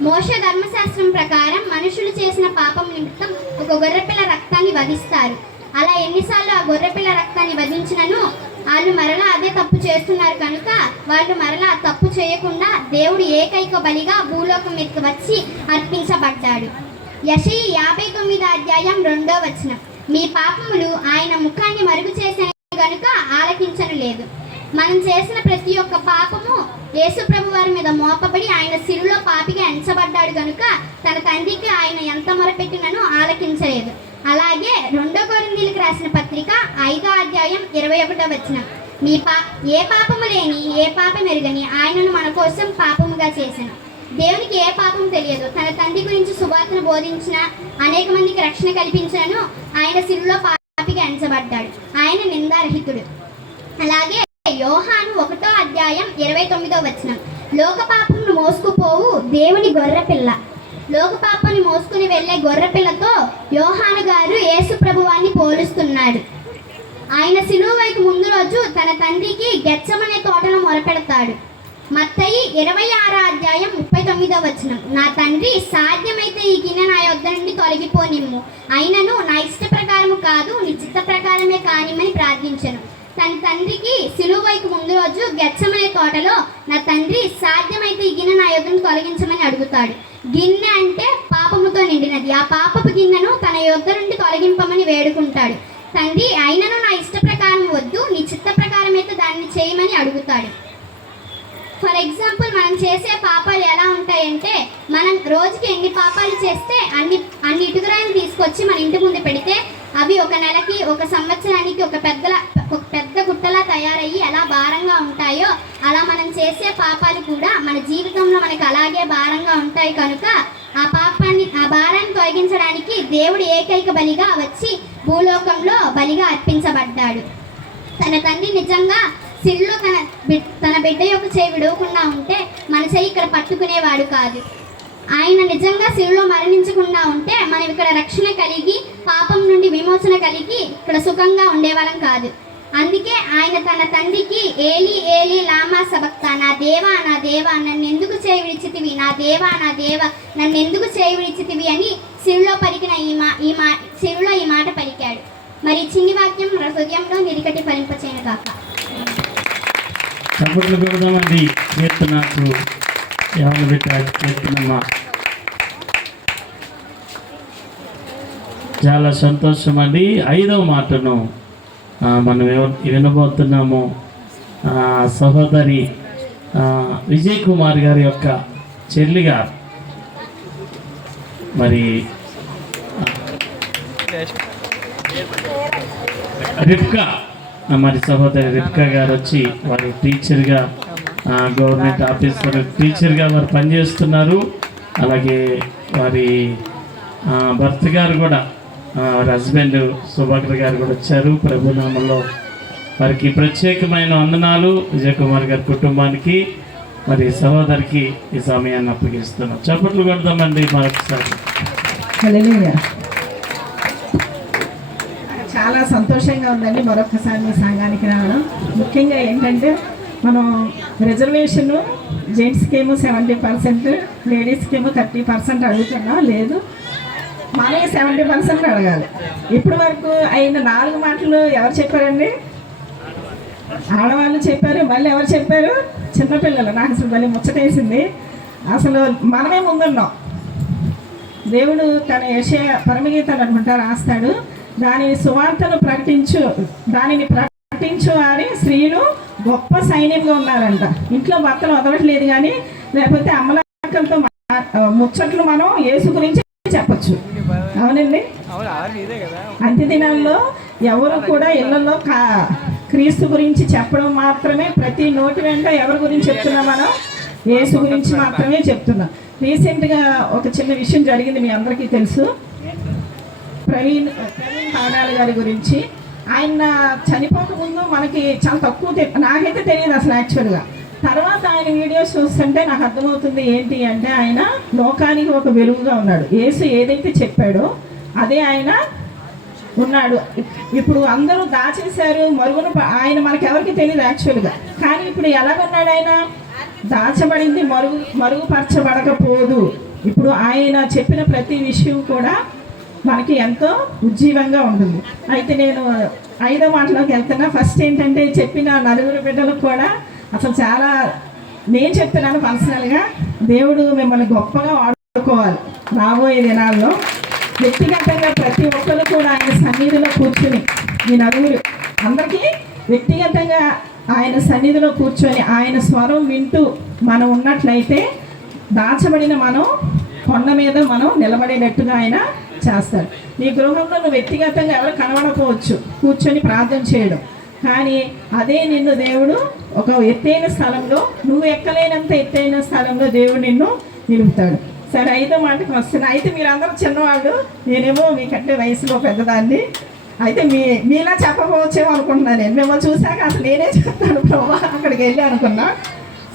మోషే ధర్మశాస్త్రం ప్రకారం మనుషులు చేసిన పాపం నిమిత్తం ఒక గొర్రెపిల్ల రక్తాన్ని వధిస్తారు. అలా ఎన్నిసార్లు ఆ గొర్రెపిల్ల రక్తాన్ని వధించినను వాళ్ళు మరలా అదే తప్పు చేస్తున్నారు కనుక వాళ్ళు మరలా తప్పు చేయకుండా దేవుడు ఏకైక బలిగా భూలోకం మీదకి వచ్చి అర్పించబడ్డాడు. యెషయా 59:2 మీ పాపములు ఆయన ముఖాన్ని మరుగు చేసిన కనుక ఆలకించను లేదు. మనం చేసిన ప్రతి ఒక్క పాపము యేసు ప్రభు వారి మీద మోపబడి ఆయన సిలువలో పాపిగా ఎంచబడ్డాడు కనుక తన తండ్రికి ఆయన ఎంత మొరపెట్టినను ఆలకించలేదు. అలాగే 2 కొరింథీయులకు రాసిన పత్రిక 5:21 ఏ పాపము లేని ఏ పాపం ఎరుగని ఆయనను మన కోసం పాపముగా చేశాను. దేవునికి ఏ పాపం తెలియదు. తన తండ్రి గురించి సువార్తను బోధించిన అనేక మందికి రక్షణ కల్పించినను ఆయన సిలువలో పాపిగా ఎంచబడ్డాడు. ఆయన నిందారహితుడు. అలాగే యోహాను 1:29 లోక పాపమును మోసుకుపోవు దేవుని గొర్రెపిల్ల. లోక పాపాన్ని మోసుకుని వెళ్ళే గొర్రెపిల్లతో యోహాను గారు యేసు ప్రభువాన్ని పోలుస్తున్నాడు. ఆయన సిలువ వైపు ముందు రోజు తన తండ్రికి గెత్సెమనే తోటలో మొరపెడతాడు. మత్తయి 26:39 నా తండ్రి సాధ్యమైతే ఈ గిన్నె నా యొద్ద నుండి తొలగిపోనిమ్ము, అయినను నా ఇష్ట ప్రకారము కాదు నీ చిత్త ప్రకారమే కానిమ్మని ప్రార్థించెను. తన తండ్రికి సిలువ వైపు ముందు రోజు గెత్సెమనే తోటలో నా తండ్రి సాధ్యమైతే ఈ గిన్నె నా యొద్ద నుండి తొలగించమని అడుగుతాడు. గిన్నె అంటే పాపముతో నిండినది. ఆ పాపపు గిన్నెను తన యొద్ద నుండి తొలగింపమని వేడుకుంటాడు. తండ్రి అయినను నా ఇష్ట ప్రకారం వద్దు నీ చిత్త ప్రకారం అయితే దాన్ని చేయమని అడుగుతాడు. ఫర్ ఎగ్జాంపుల్ మనం చేసే పాపాలు ఎలా ఉంటాయంటే మనం రోజుకి ఎన్ని పాపాలు చేస్తే అన్ని ఇటుకరాయిని తీసుకొచ్చి మన ఇంటి ముందు పెడితే అవి ఒక నెలకి ఒక సంవత్సరానికి ఒక పెద్ద గుట్టలా తయారయ్యి ఎలా భారంగా ఉంటాయో అలా మనం చేసే పాపాలు కూడా మన జీవితంలో మనకి అలాగే భారంగా ఉంటాయి. కనుక ఆ భారాన్ని తొలగించడానికి దేవుడు ఏకైక బలిగా వచ్చి భూలోకంలో బలిగా అర్పించబడ్డాడు. తన తండ్రి నిజంగా సిలువలో తన బిడ్డ యొక్క చేయి విడవకుండా ఉంటే మన చేయి ఇక్కడ పట్టుకునేవాడు కాదు. ఆయన నిజంగా సిలువలో మరణించకుండా ఉంటే మనం ఇక్కడ రక్షణ కలిగి పాపం నుండి విమోచన కలిగి ఇక్కడ సుఖంగా ఉండేవాళ్ళం కాదు. అందుకే ఆయన తన తండ్రికి ఏలి ఏలి లామా సబక్తా నా దేవా నన్ను ఎందుకు చేయి విడిచితివి, నా దేవా నన్ను ఎందుకు చేయి విడిచితివి అని సిలువలో పలికిన సిలువలో ఈ మాట పలికాడు. మరి చిన్ని వాక్యం హృదయంలో నిరికటి ఫలింపచేయను కాక. చప్పట్లు కొడదామండి. కీర్తనకు ఎవరు పెట్టారు? కీర్తనమ్మ చాలా సంతోషం అండి. 5వ మాటను మనం వినబోతున్నాము. సహోదరి విజయ్ కుమార్ గారి యొక్క చెల్లిగా మరి రిప్కా మరి సహోదరి రిప్కా గారు వచ్చి వారు టీచర్గా గవర్నమెంట్ ఆఫీసర్ టీచర్గా వారు పనిచేస్తున్నారు. అలాగే వారి భర్త గారు కూడా వారి హస్బెండ్ సుభాకర్ గారు కూడా వచ్చారు. ప్రభునామంలో వారికి ప్రత్యేకమైన వందనాలు. విజయ్ కుమార్ గారి కుటుంబానికి మరి సహోదరికి ఈ సమయాన్ని అప్పగిస్తున్నాం. చప్పట్లు కొడదామండి మరొకసారి. చాలా సంతోషంగా ఉందండి మరొకసారి మీ సంఘానికి రావడం. ముఖ్యంగా ఏంటంటే మనం రిజర్వేషన్ జెంట్స్కేమో 70%, లేడీస్కేమో 30% అడుగుతున్నాం. లేదు, మనమే 70% అడగాలి. ఇప్పటి వరకు అయిన 4 మాటలు ఎవరు చెప్పారండి? ఆడవాళ్ళు చెప్పారు. మళ్ళీ ఎవరు చెప్పారు? చిన్నపిల్లలు. నాకు అసలు మళ్ళీ ముచ్చటేసింది. అసలు మనమే ముందున్నాం. దేవుడు తన యెషయా పరమగీతాలు అనుకుంటా రాస్తాడు, దానిని సువార్తను దానిని ప్రకటించు అని స్త్రీలు గొప్ప సైన్యంగా ఉన్నారంట. ఇంట్లో భర్తలు వదలట్లేదు, కానీ లేకపోతే అమ్మలక్కలతో ముచ్చట్లు మనం యేసు గురించి చెప్పచ్చు. అవునండి. అంత్య దినాల్లో ఎవరు కూడా ఇళ్లలో క్రీస్తు గురించి చెప్పడం మాత్రమే, ప్రతి నోటి వెంట ఎవరి గురించి చెప్తున్నాం? మనం యేసు గురించి మాత్రమే చెప్తున్నాం. రీసెంట్గా ఒక చిన్న విషయం జరిగింది, మీ అందరికీ తెలుసు. ప్రవీణ్ పాడాల గారి గురించి. ఆయన చనిపోకముందు మనకి చాలా తక్కువ నాకైతే తెలియదు అసలు యాక్చువల్గా. తర్వాత ఆయన వీడియోస్ చూస్తుంటే నాకు అర్థమవుతుంది ఏంటి అంటే ఆయన లోకానికి ఒక వెలుగుగా ఉన్నాడు. యేసు ఏదైతే చెప్పాడో అదే ఆయన ఉన్నాడు. ఇప్పుడు అందరూ దాచేశారు మరుగున ఆయన మనకెవరికి తెలియదు యాక్చువల్గా. కానీ ఇప్పుడు ఎలాగున్నాడు ఆయన? దాచబడింది మరుగుపరచబడకపోదు. ఇప్పుడు ఆయన చెప్పిన ప్రతి విషయం కూడా మనకి ఎంతో ఉజ్జీవంగా ఉంటుంది. అయితే నేను 5వ మాటలోకి వెళ్తున్నా. ఫస్ట్ ఏంటంటే చెప్పిన 4 బిడ్డలకు కూడా అసలు చాలా నేను చెప్తున్నాను పర్సనల్గా, దేవుడు మిమ్మల్ని గొప్పగా వాడుకోవాలి రాబోయే దినాల్లో. వ్యక్తిగతంగా ప్రతి ఒక్కరు కూడా ఆయన సన్నిధిలో కూర్చుని, ఈ 4 అందరికీ వ్యక్తిగతంగా ఆయన సన్నిధిలో కూర్చొని ఆయన స్వరం వింటూ మనం ఉన్నట్లయితే దాచబడిన మనం కొండ మీద మనం నిలబడేటట్టుగా ఆయన చేస్తాడు. నీ గృహంలో నువ్వు వ్యక్తిగతంగా ఎవరు కనబడకపోవచ్చు కూర్చొని ప్రార్థన చేయడం, కానీ అదే నిన్ను దేవుడు ఒక ఎత్తైన స్థలంలో, నువ్వు ఎక్కలేనంత ఎత్తైన స్థలంలో దేవుడు నిన్ను నిలుపుతాడు. సరే 5వ మాటకు వస్తున్నా. అయితే మీరందరూ చిన్నవాళ్ళు, నేనేమో మీకంటే వయసులో పెద్దదాన్ని. అయితే మీలా చెప్పకపోవచ్చేమో అనుకుంటున్నాను. నేను మిమ్మల్ని చూశాక అసలు నేనే చెప్తాను ప్రభా అక్కడికి వెళ్ళి అనుకున్నా.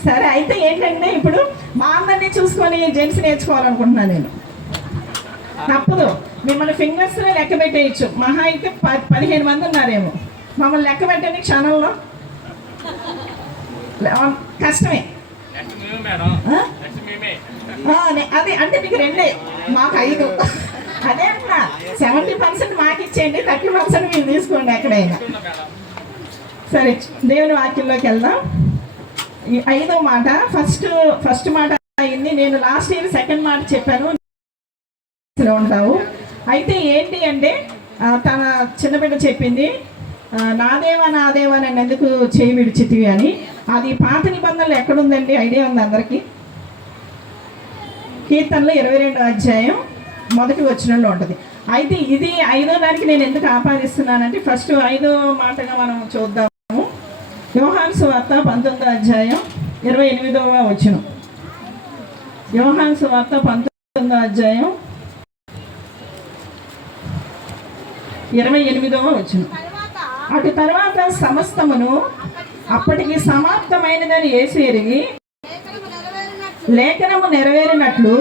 సరే అయితే ఏంటంటే ఇప్పుడు మా అందరినీ చూసుకొని జెంట్స్ నేర్చుకోవాలనుకుంటున్నాను నేను. తప్పదు, మిమ్మల్ని ఫింగర్స్లో లెక్క పెట్టేయచ్చు. మహా అయితే 15 మంది ఉన్నారేమో. మమ్మల్ని లెక్క పెట్టండి క్షణంలో, కష్టమే. అదే అంటే మీకు 2, మాకు 5. అదే అంటున్నా, 70% మాకు ఇచ్చేయండి, 30% మీరు తీసుకోండి ఎక్కడైనా. సరే దేవుని వాక్యంలోకి వెళ్దాం. ఈ 5వ మాట, ఫస్ట్ మాట అయింది. నేను లాస్ట్ ఇయర్ 2nd మాట చెప్పాను ఉంటావు. అయితే ఏంటి అంటే తన చిన్నబిడ్డ చెప్పింది, నా దేవా నన్ను ఎందుకు చేయి విడిచితివి అని. అది పాత నిబంధనలు ఎక్కడుందండి? ఐడియా ఉంది అందరికీ? కీర్తనలో 22వ అధ్యాయం 1వ వచనంలో ఉంటుంది. అయితే ఇది 5వ దానికి నేను ఎందుకు ఆపాదిస్తున్నానంటే, ఫస్ట్ 5వ మాటగా మనం చూద్దాము. యోహాను సువార్త 19వ అధ్యాయం 28వ వచనం. యోహాను సువార్త 19వ అధ్యాయం 28వ వచనం. అటు తర్వాత సమస్తమును అప్పటికి సమాప్తమైనదని యేసు ఎరిగి, లేఖనము నెరవేరినట్లు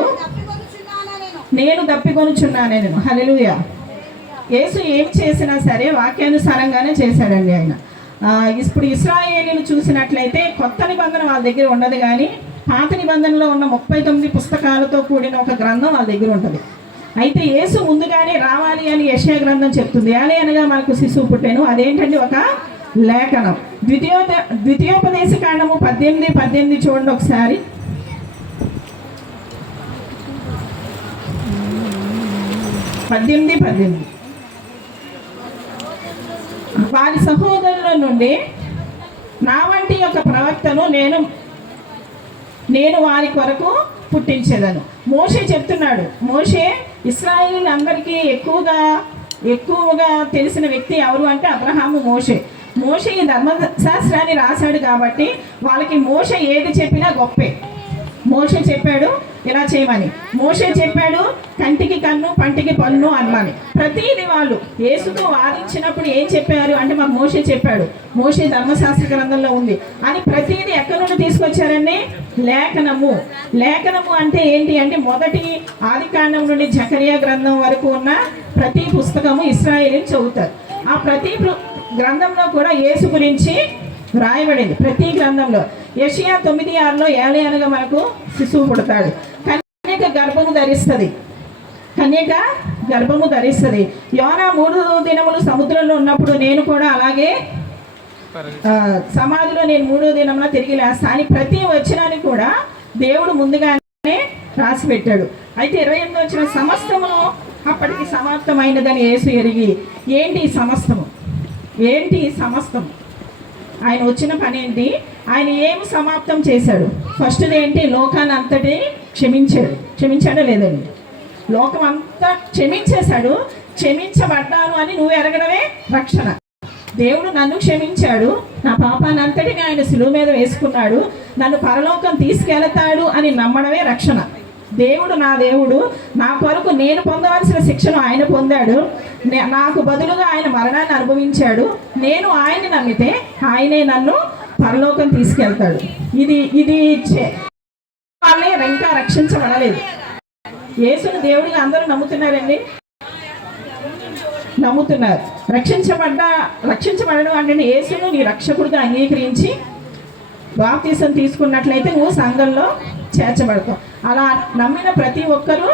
నేను దప్పికొనుచున్నాను. హల్లెలూయా. యేసు ఏం చేసినా సరే వాక్యానుసారంగానే చేశాడండి ఆయన. ఇప్పుడు ఇశ్రాయేలీయులు చూసినట్లయితే కొత్త నిబంధన వాళ్ళ దగ్గర ఉండదు, కానీ పాత నిబంధనలో ఉన్న 39 పుస్తకాలతో కూడిన ఒక గ్రంథం వాళ్ళ దగ్గర ఉంటుంది. అయితే యేసు ముందుగానే రావాలి అని యెషయా గ్రంథం చెప్తుంది. ఏలే అనగా మనకు శిశువు పుట్టెను. అదేంటండి? ఒక లేఖనం. ద్వితీయోపదేశ కాండము 18 చూడండి ఒకసారి. వారి సహోదరుల నుండి నా వంటి ఒక ప్రవక్తను నేను వారి కొరకు పుట్టించేదను. మోషే చెప్తున్నాడు. మోషే ఇశ్రాయేలు అందరికీ ఎక్కువగా తెలిసిన వ్యక్తి ఎవరు అంటే అబ్రహాము. మోషే ఈ ధర్మశాస్త్రాన్ని రాశాడు కాబట్టి వాళ్ళకి మోషే ఏది చెప్పినా గొప్పే. మోషే చెప్పాడు ఇలా చేయమని, మోషే చెప్పాడు కంటికి కన్ను పంటికి పన్ను అనమని. ప్రతిదీ వాళ్ళు యేసుతో వాదించినప్పుడు ఏం చెప్పారు అంటే, మాకు మోషే చెప్పాడు, మోషే ధర్మశాస్త్ర గ్రంథంలో ఉంది అని. ప్రతిదీ ఎక్కడి నుండి తీసుకొచ్చారండి? లేఖనము అంటే ఏంటి అంటే, మొదటి ఆదికాండం నుండి జకరియా గ్రంథం వరకు ఉన్న ప్రతి పుస్తకము ఇశ్రాయేలీయులు చదువుతారు. ఆ ప్రతి గ్రంథంలో కూడా యేసు గురించి రాయబడింది. ప్రతి గ్రంథంలో యెషయా 9:6లో ఏలే అనగా మనకు శిశువు పుడతాడు, కన్యక గర్భము ధరిస్తుంది. యోనా 3 దినములు సముద్రంలో ఉన్నప్పుడు నేను కూడా అలాగే సమాధిలో నేను 3వ దినంలో తిరిగి లేస్తా అని ప్రతి వచనాన్ని కూడా దేవుడు ముందుగానే రాసి పెట్టాడు. అయితే 28వ వచనం, సమస్తమును అప్పటికి సమాప్తమైనదని యేసు ఎరిగి. ఏంటి సమస్తం? ఆయన వచ్చిన పని ఏంటి? ఆయన ఏమి సమాప్తం చేశాడు? ఫస్ట్ది ఏంటి? లోకాన్ని అంతటి క్షమించాడా లేదండి? లోకం అంతా క్షమించేశాడు. క్షమించబడ్డాను అని నువ్వు ఎరగడమే రక్షణ. దేవుడు నన్ను క్షమించాడు, నా పాపాన్ని అంతటిని ఆయన శిలువ మీద వేసుకున్నాడు, నన్ను పరలోకం తీసుకెళ్తాడు అని నమ్మడమే రక్షణ. దేవుడు నా కొరకు నేను పొందవలసిన శిక్షను ఆయన పొందాడు. నాకు బదులుగా ఆయన మరణాన్ని అనుభవించాడు. నేను ఆయన్ని నమ్మితే ఆయనే నన్ను పరలోకం తీసుకెళ్తాడు. ఇది వాళ్ళే ఇంకా రక్షించబడలేదు. యేసుని దేవుడిగా అందరూ నమ్ముతున్నారండి. నమ్ముతున్నారు. రక్షించబడడం అంటే యేసును నీ రక్షకుడిగా అంగీకరించి బాప్తీసం తీసుకున్నట్లయితే నువ్వు సంఘంలో చేర్చబడతావు. అలా నమ్మిన ప్రతి ఒక్కరూ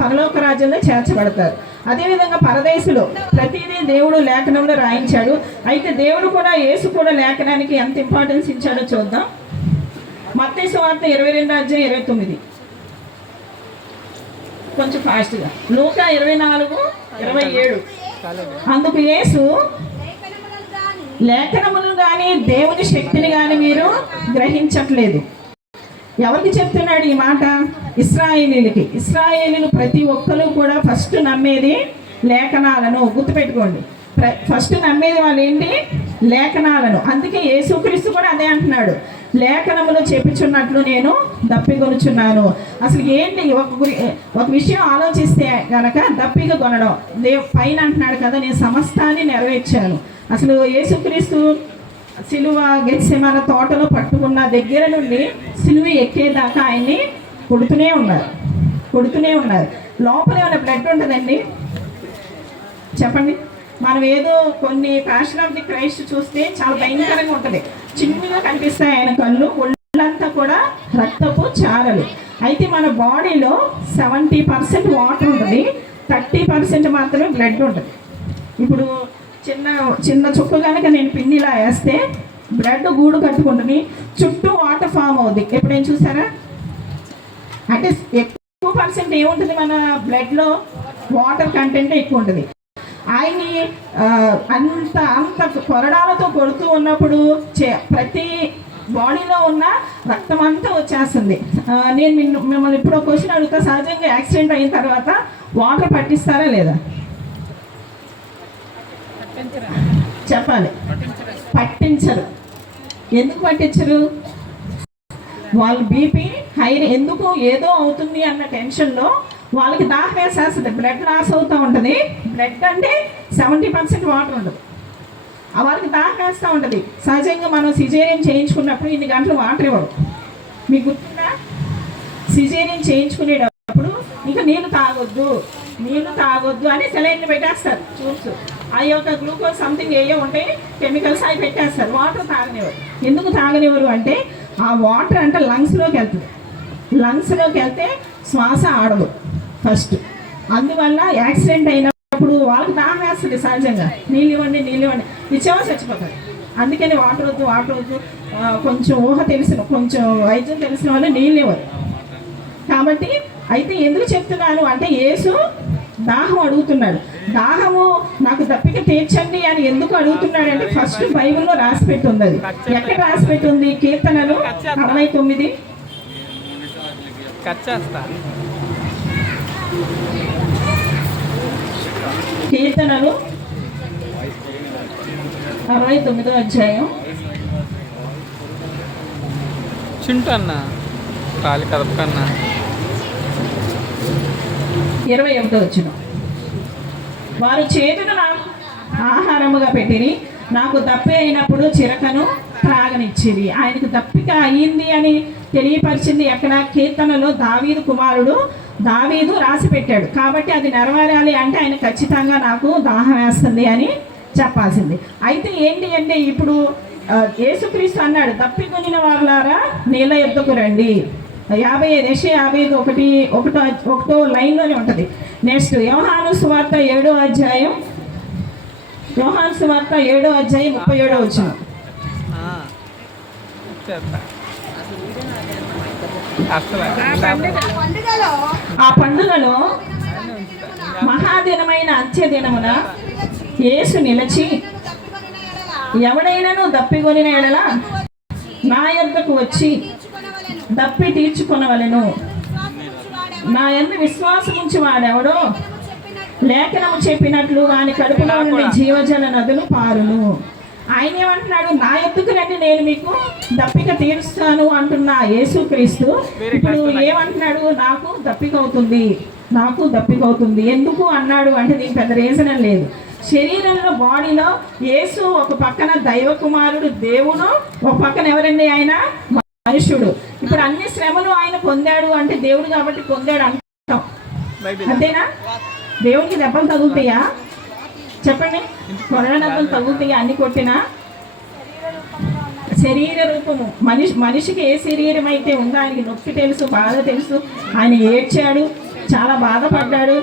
పరలోక రాజ్యంలో చేర్చబడతారు. అదేవిధంగా పరదేశులు ప్రతిదీ దేవుడు లేఖనంలో రాయించాడు. అయితే దేవుడు కూడా, యేసు కూడా లేఖనానికి ఎంత ఇంపార్టెన్స్ ఇచ్చాడో చూద్దాం. మత్తయి సువార్త 22:29, కొంచెం ఫాస్ట్గా. లూకా 24:27. అందుకు యేసు, లేఖనములను కానీ దేవుని శక్తిని కానీ మీరు గ్రహించట్లేదు. ఎవరికి చెప్తున్నాడు ఈ మాట? ఇశ్రాయేలీలకి. ఇశ్రాయేలీలు ప్రతి ఒక్కరు కూడా ఫస్ట్ నమ్మేది లేఖనాలను. గుర్తుపెట్టుకోండి, ఫస్ట్ నమ్మేది వాళ్ళు ఏంటి? లేఖనాలను. అందుకే యేసుక్రీస్తు కూడా అదే అంటున్నాడు, లేఖనములు చెప్పుచున్నట్లు నేను దప్పికొనుచున్నాను. అసలు ఏంటి ఒక విషయం ఆలోచిస్తే గనక దప్పిక కొనడం. పైన అంటున్నాడు కదా, నేను సమస్తాన్ని నెరవేర్చాను. అసలు యేసుక్రీస్తు సిలువ గెత్సెమనే తోటలో పట్టుకున్న దగ్గర నుండి సిలువ ఎక్కేదాకా ఆయన్ని కొడుతూనే ఉన్నారు. లోపల ఏమైనా బ్లడ్ ఉంటుందండి? చెప్పండి. మనం ఏదో కొన్ని ప్యాషన్ ఆఫ్ ది క్రైస్ట్ చూస్తే చాలా భయంకరంగా ఉంటుంది, చిన్నగా కనిపిస్తాయి ఆయన కళ్ళు, ఒళ్ళంతా కూడా రక్తపు చారలు. అయితే మన బాడీలో 70% వాటర్ ఉంటుంది, 30% మాత్రమే బ్లడ్ ఉంటుంది. ఇప్పుడు చిన్న చుక్క కనుక నేను పిన్నిలా వేస్తే బ్లడ్ గూడు కట్టుకుంటుంది, చుట్టూ వాటర్ ఫామ్ అవుద్ది. ఎప్పుడేం చూసారా? అంటే ఎక్కువ పర్సెంట్ ఏముంటుంది మన బ్లడ్లో? వాటర్ కంటెంట్ ఎక్కువ ఉంటుంది. ఆయన్ని అంత కొరడాలతో కొడుతూ ఉన్నప్పుడు ప్రతి బాడీలో ఉన్న రక్తం అంతా వచ్చేస్తుంది. నేను మిమ్మల్ని ఇప్పుడు ఒక క్వశ్చన్ అడుగుతా, సహజంగా యాక్సిడెంట్ అయిన తర్వాత వాటర్ పట్టిస్తారా లేదా? చెప్పాలి. పట్టించరు. ఎందుకు పట్టించరు? వాళ్ళు బీపీ హై, ఎందుకు ఏదో అవుతుంది అన్న టెన్షన్లో వాళ్ళకి దాహం వేసేస్తుంది, బ్లడ్ లాస్ అవుతూ ఉంటుంది. బ్లడ్ అంటే 70% వాటర్ ఉంటుంది, వాళ్ళకి దాహం వేస్తూ ఉంటుంది. సహజంగా మనం సిజేరియన్ చేయించుకున్నప్పుడు ఇన్ని గంటలు వాటర్ ఇవ్వరు. మీకు గుర్తుందా? సిజేరియన్ చేయించుకునేటప్పుడు ఇంకా నీళ్ళు తాగొద్దు అని సెలైన్ పెట్టేస్తారు. చూసు ఆ యొక్క గ్లూకోజ్ సంథింగ్ ఏయో ఉంటాయి కెమికల్స్ అవి పెట్టేస్తారు. వాటర్ తాగనివ్వరు. ఎందుకు తాగనివ్వరు అంటే ఆ వాటర్ అంటే లంగ్స్లోకి వెళ్తే శ్వాస ఆడదు ఫస్ట్. అందువల్ల యాక్సిడెంట్ అయినప్పుడు వాళ్ళకి దాహం వేస్తుంది సహజంగా, నీళ్ళు ఇవ్వండి ఇచ్చేవా చచ్చిపోతారు. అందుకని వాటర్ వద్దు కొంచెం కొంచెం వైద్యం తెలిసిన వాళ్ళు నీళ్ళు ఇవ్వరు. కాబట్టి అయితే ఎందుకు చెప్తున్నాను అంటే యేసు దాహం అడుగుతున్నాడు. దాహము నాకు దప్పిక తీర్చండి అని ఎందుకు అడుగుతున్నాడు అంటే ఫస్ట్ బైబిల్లో రాసిపెట్టి ఉంది. అది ఎక్కడ రాసిపెట్టి ఉంది? కీర్తనలు 69. కీర్తనలు 69వ అధ్యాయం. చింటన్నా కాలి కదపకన్నా 21వ వచనం. వారు చేతును నాకు ఆహారముగా పెట్టిరి, నాకు దప్పి అయినప్పుడు చిరకను త్రాగనిచ్చిరి. ఆయనకు దప్పిక అయ్యింది అని తెలియపరిచింది ఎక్కడ? కీర్తనలో దావీదు కుమారుడు దావీదు రాసి పెట్టాడు. కాబట్టి అది నెరవేరాలి అంటే ఆయన ఖచ్చితంగా నాకు దాహం వేస్తుంది అని చెప్పాల్సింది. అయితే ఏంటి అంటే ఇప్పుడు యేసుక్రీస్తు అన్నాడు, దప్పికొనిన వారులారా నీళ్ళ యొద్దకు రండి. 55 లైన్లోనే ఉంటుంది. నెక్స్ట్ యోహాను సువార్త 7వ అధ్యాయం 37వ వచనం. ఆ పండుగలో మహాదినమైన అంత్య దినమున యేసు నిలిచి, ఎవడైనాను దప్పికొనిన ఎడల నా యొద్దకు వచ్చి దప్పి తీర్చుకొనవలెను. నా యందు విశ్వాసం ఉంచి వాడెవడో లేఖనము చెప్పినట్లు వాని కడుపులో నుండి జీవజల నదులు పారును. ఆయన ఏమంటున్నాడు? నా యొద్దకు రండి, నేను మీకు దప్పిక తీరుస్తాను అంటున్న యేసుక్రీస్తు ఇప్పుడు ఏమంటున్నాడు? నాకు దప్పిక అవుతుంది. ఎందుకు అన్నాడు అంటే దీనికి పెద్ద రీజన్ లేదు. శరీరంలో బాడీలో యేసు ఒక పక్కన దైవ కుమారుడు దేవుడు, ఒక పక్కన ఎవరండి? ఆయన మనుష్యుడు. ఇప్పుడు అన్ని శ్రమలు ఆయన పొందాడు అంటే దేవుడు కాబట్టి పొందాడు అంటాం, అంతేనా? దేవుడికి దెబ్బలు తగులుతాయా? చెప్పండి, కొరడాదెబ్బలు తగులుతాయి అన్ని కొట్టినా శరీర రూపము మనిషికి ఏ శరీరం అయితే ఉందో ఆయనకి నొప్పి తెలుసు, బాధ తెలుసు. ఆయన ఏడ్చాడు, చాలా బాధపడ్డాడు.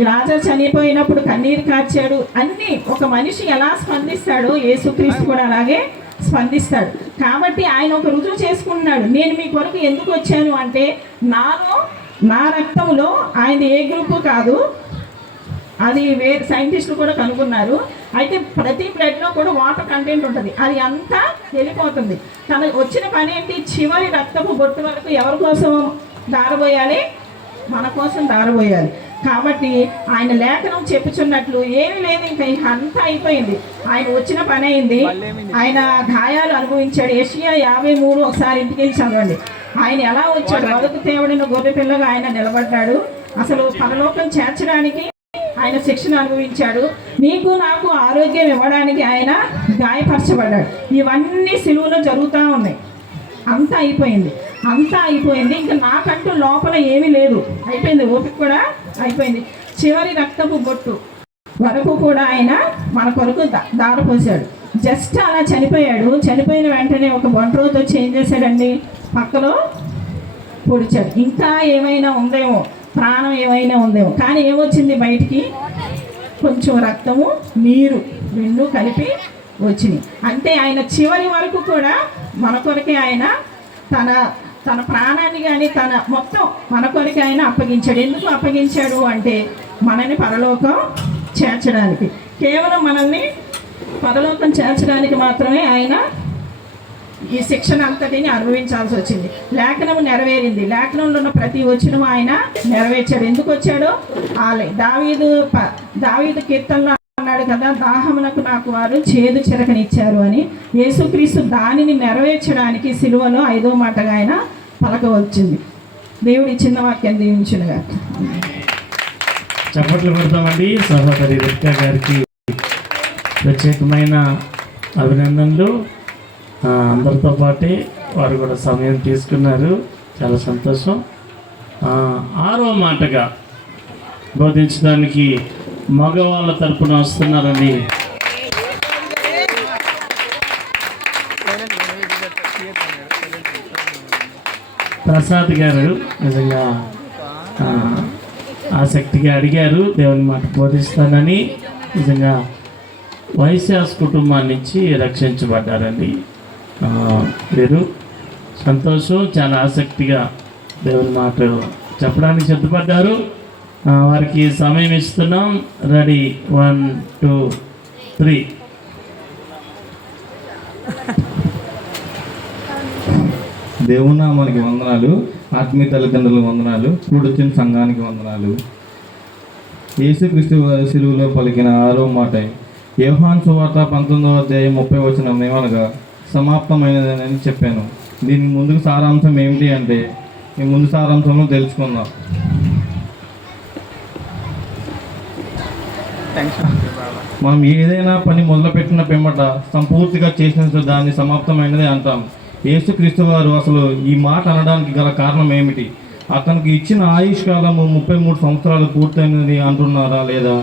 ఈ రాజా చనిపోయినప్పుడు కన్నీరు కార్చాడు. అన్నీ ఒక మనిషి ఎలా స్పందిస్తాడో యేసుక్రీస్తు కూడా అలాగే స్పందిస్తాడు. కాబట్టి ఆయన ఒక రుజువు చేసుకుంటున్నాడు. నేను మీ కొరకు ఎందుకు వచ్చాను అంటే నా రక్తంలో ఆయన ఏ గ్రూపు కాదు, అది వేరే సైంటిస్టులు కూడా కనుగొన్నారు. అయితే ప్రతి బ్లడ్లో కూడా వాటర్ కంటెంట్ ఉంటుంది, అది అంతా వెళ్ళిపోతుంది. తన వచ్చిన పని ఏంటి, చివరి రక్తపు బొట్టు వరకు ఎవరి కోసం దారబోయాలి, మన కోసం దారబోయాలి. కాబట్టి ఆయన లేఖనం చెప్పుచున్నట్లు ఏమీ లేదు, ఇంకా అంతా అయిపోయింది. ఆయన వచ్చిన పని అయింది, ఆయన గాయాలు అనుభవించాడు. యెషయా 53 ఒకసారి ఇంటికి వెళ్ళి చదవండి. ఆయన ఎలా వచ్చాడు, వదకు తేవడిన గొర్రె పిల్లగా ఆయన నిలబడ్డాడు. అసలు పరలోకం చేర్చడానికి ఆయన శిక్షణ అనుభవించాడు. నీకు నాకు ఆరోగ్యం ఇవ్వడానికి ఆయన గాయపరచబడ్డాడు. ఇవన్నీ సిలువలో జరుగుతూ ఉన్నాయి. అంతా అయిపోయింది. ఇంకా నాకంటూ లోపల ఏమీ లేదు, అయిపోయింది. ఓపిక కూడా అయిపోయింది. చివరి రక్తపు బొట్టు వరకు కూడా ఆయన మన కొరకు దారపోసాడు. జస్ట్ అలా చనిపోయాడు. చనిపోయిన వెంటనే ఒక బంట్రోతో వచ్చి ఏం చేశాడండి, పక్కలో పొడిచాడు. ఇంకా ఏమైనా ఉందేమో, ప్రాణం ఏమైనా ఉందేమో, కానీ ఏమొచ్చింది బయటికి, కొంచెం రక్తము నీరు రెండు కలిపి వచ్చినాయి. అంటే ఆయన చివరి వరకు కూడా మన కొరకే ఆయన తన ప్రాణాన్ని కానీ తన మొత్తం మన కొరకే ఆయన అప్పగించాడు. ఎందుకు అప్పగించాడు అంటే మనల్ని పరలోకం చేర్చడానికి, కేవలం మనల్ని పరలోకం చేర్చడానికి మాత్రమే ఆయన ఈ శిక్షణ అంతటిని అనుభవించాల్సి వచ్చింది. లేఖనం నెరవేరింది. లేఖనంలో ఉన్న ప్రతి వచనం ఆయన నెరవేర్చాడు. ఎందుకు వచ్చాడో దావీదు కీర్తనలో అన్నాడు కదా, దాహమునకు నాకు వారు చేదు చిరకనిచ్చారు అని. యేసుక్రీస్తు దానిని నెరవేర్చడానికి సిలువలో 5వ మాటగా ఆయన పలకవచ్చింది. దేవుడి చిన్న వాక్యం దీవించునుగా. చప్పట్లు కొడతామండి. సహోదరి రిక్కా గారికి ప్రత్యేకమైన అభినందనలు. అందరితో పాటే వారు కూడా సమయం తీసుకున్నారు, చాలా సంతోషం. 6వ మాటగా బోధించడానికి మగవాళ్ళ తరపున వస్తున్నారండి. ప్రసాద్ గారు నిజంగా ఆసక్తిగా అడిగారు, దేవుని మాట బోధిస్తానని. నిజంగా వైశ్యాస్ కుటుంబాన్ని నుంచి రక్షించబడ్డారండి వీరు. సంతోషం, చాలా ఆసక్తిగా దేవుని మాట చెప్పడానికి సిద్ధపడ్డారు. వారికి సమయం ఇస్తున్నాం. రెడీ, 1 2 3. దేవునామానికి వందనాలు, ఆత్మీయ తల్లిదండ్రులకు వందనాలు, కూడొచ్చిన సంఘానికి వందనాలు. యేసుక్రీస్తు వారి సిలువలో పలికిన 6వ మాట యోహాను సువార్త 19వ అధ్యాయం 30 వచనం ఏమనగా సమాప్తమైనదని చెప్పాను. దీని ముందుకు సారాంశం ఏమిటి అంటే ఈ ముందు సారాంశంలో తెలుసుకుందాం. మనం ఏదైనా పని మొదలుపెట్టిన పిమ్మట సంపూర్తిగా చేసిన దాన్ని సమాప్తమైనది అంటాం. యేసుక్రీస్తు వారు అసలు ఈ మాట అనడానికి గల కారణం ఏమిటి? అతనికి ఇచ్చిన ఆయుష్ కాలము 33 సంవత్సరాలు పూర్తయినది అంటున్నారా, లేదా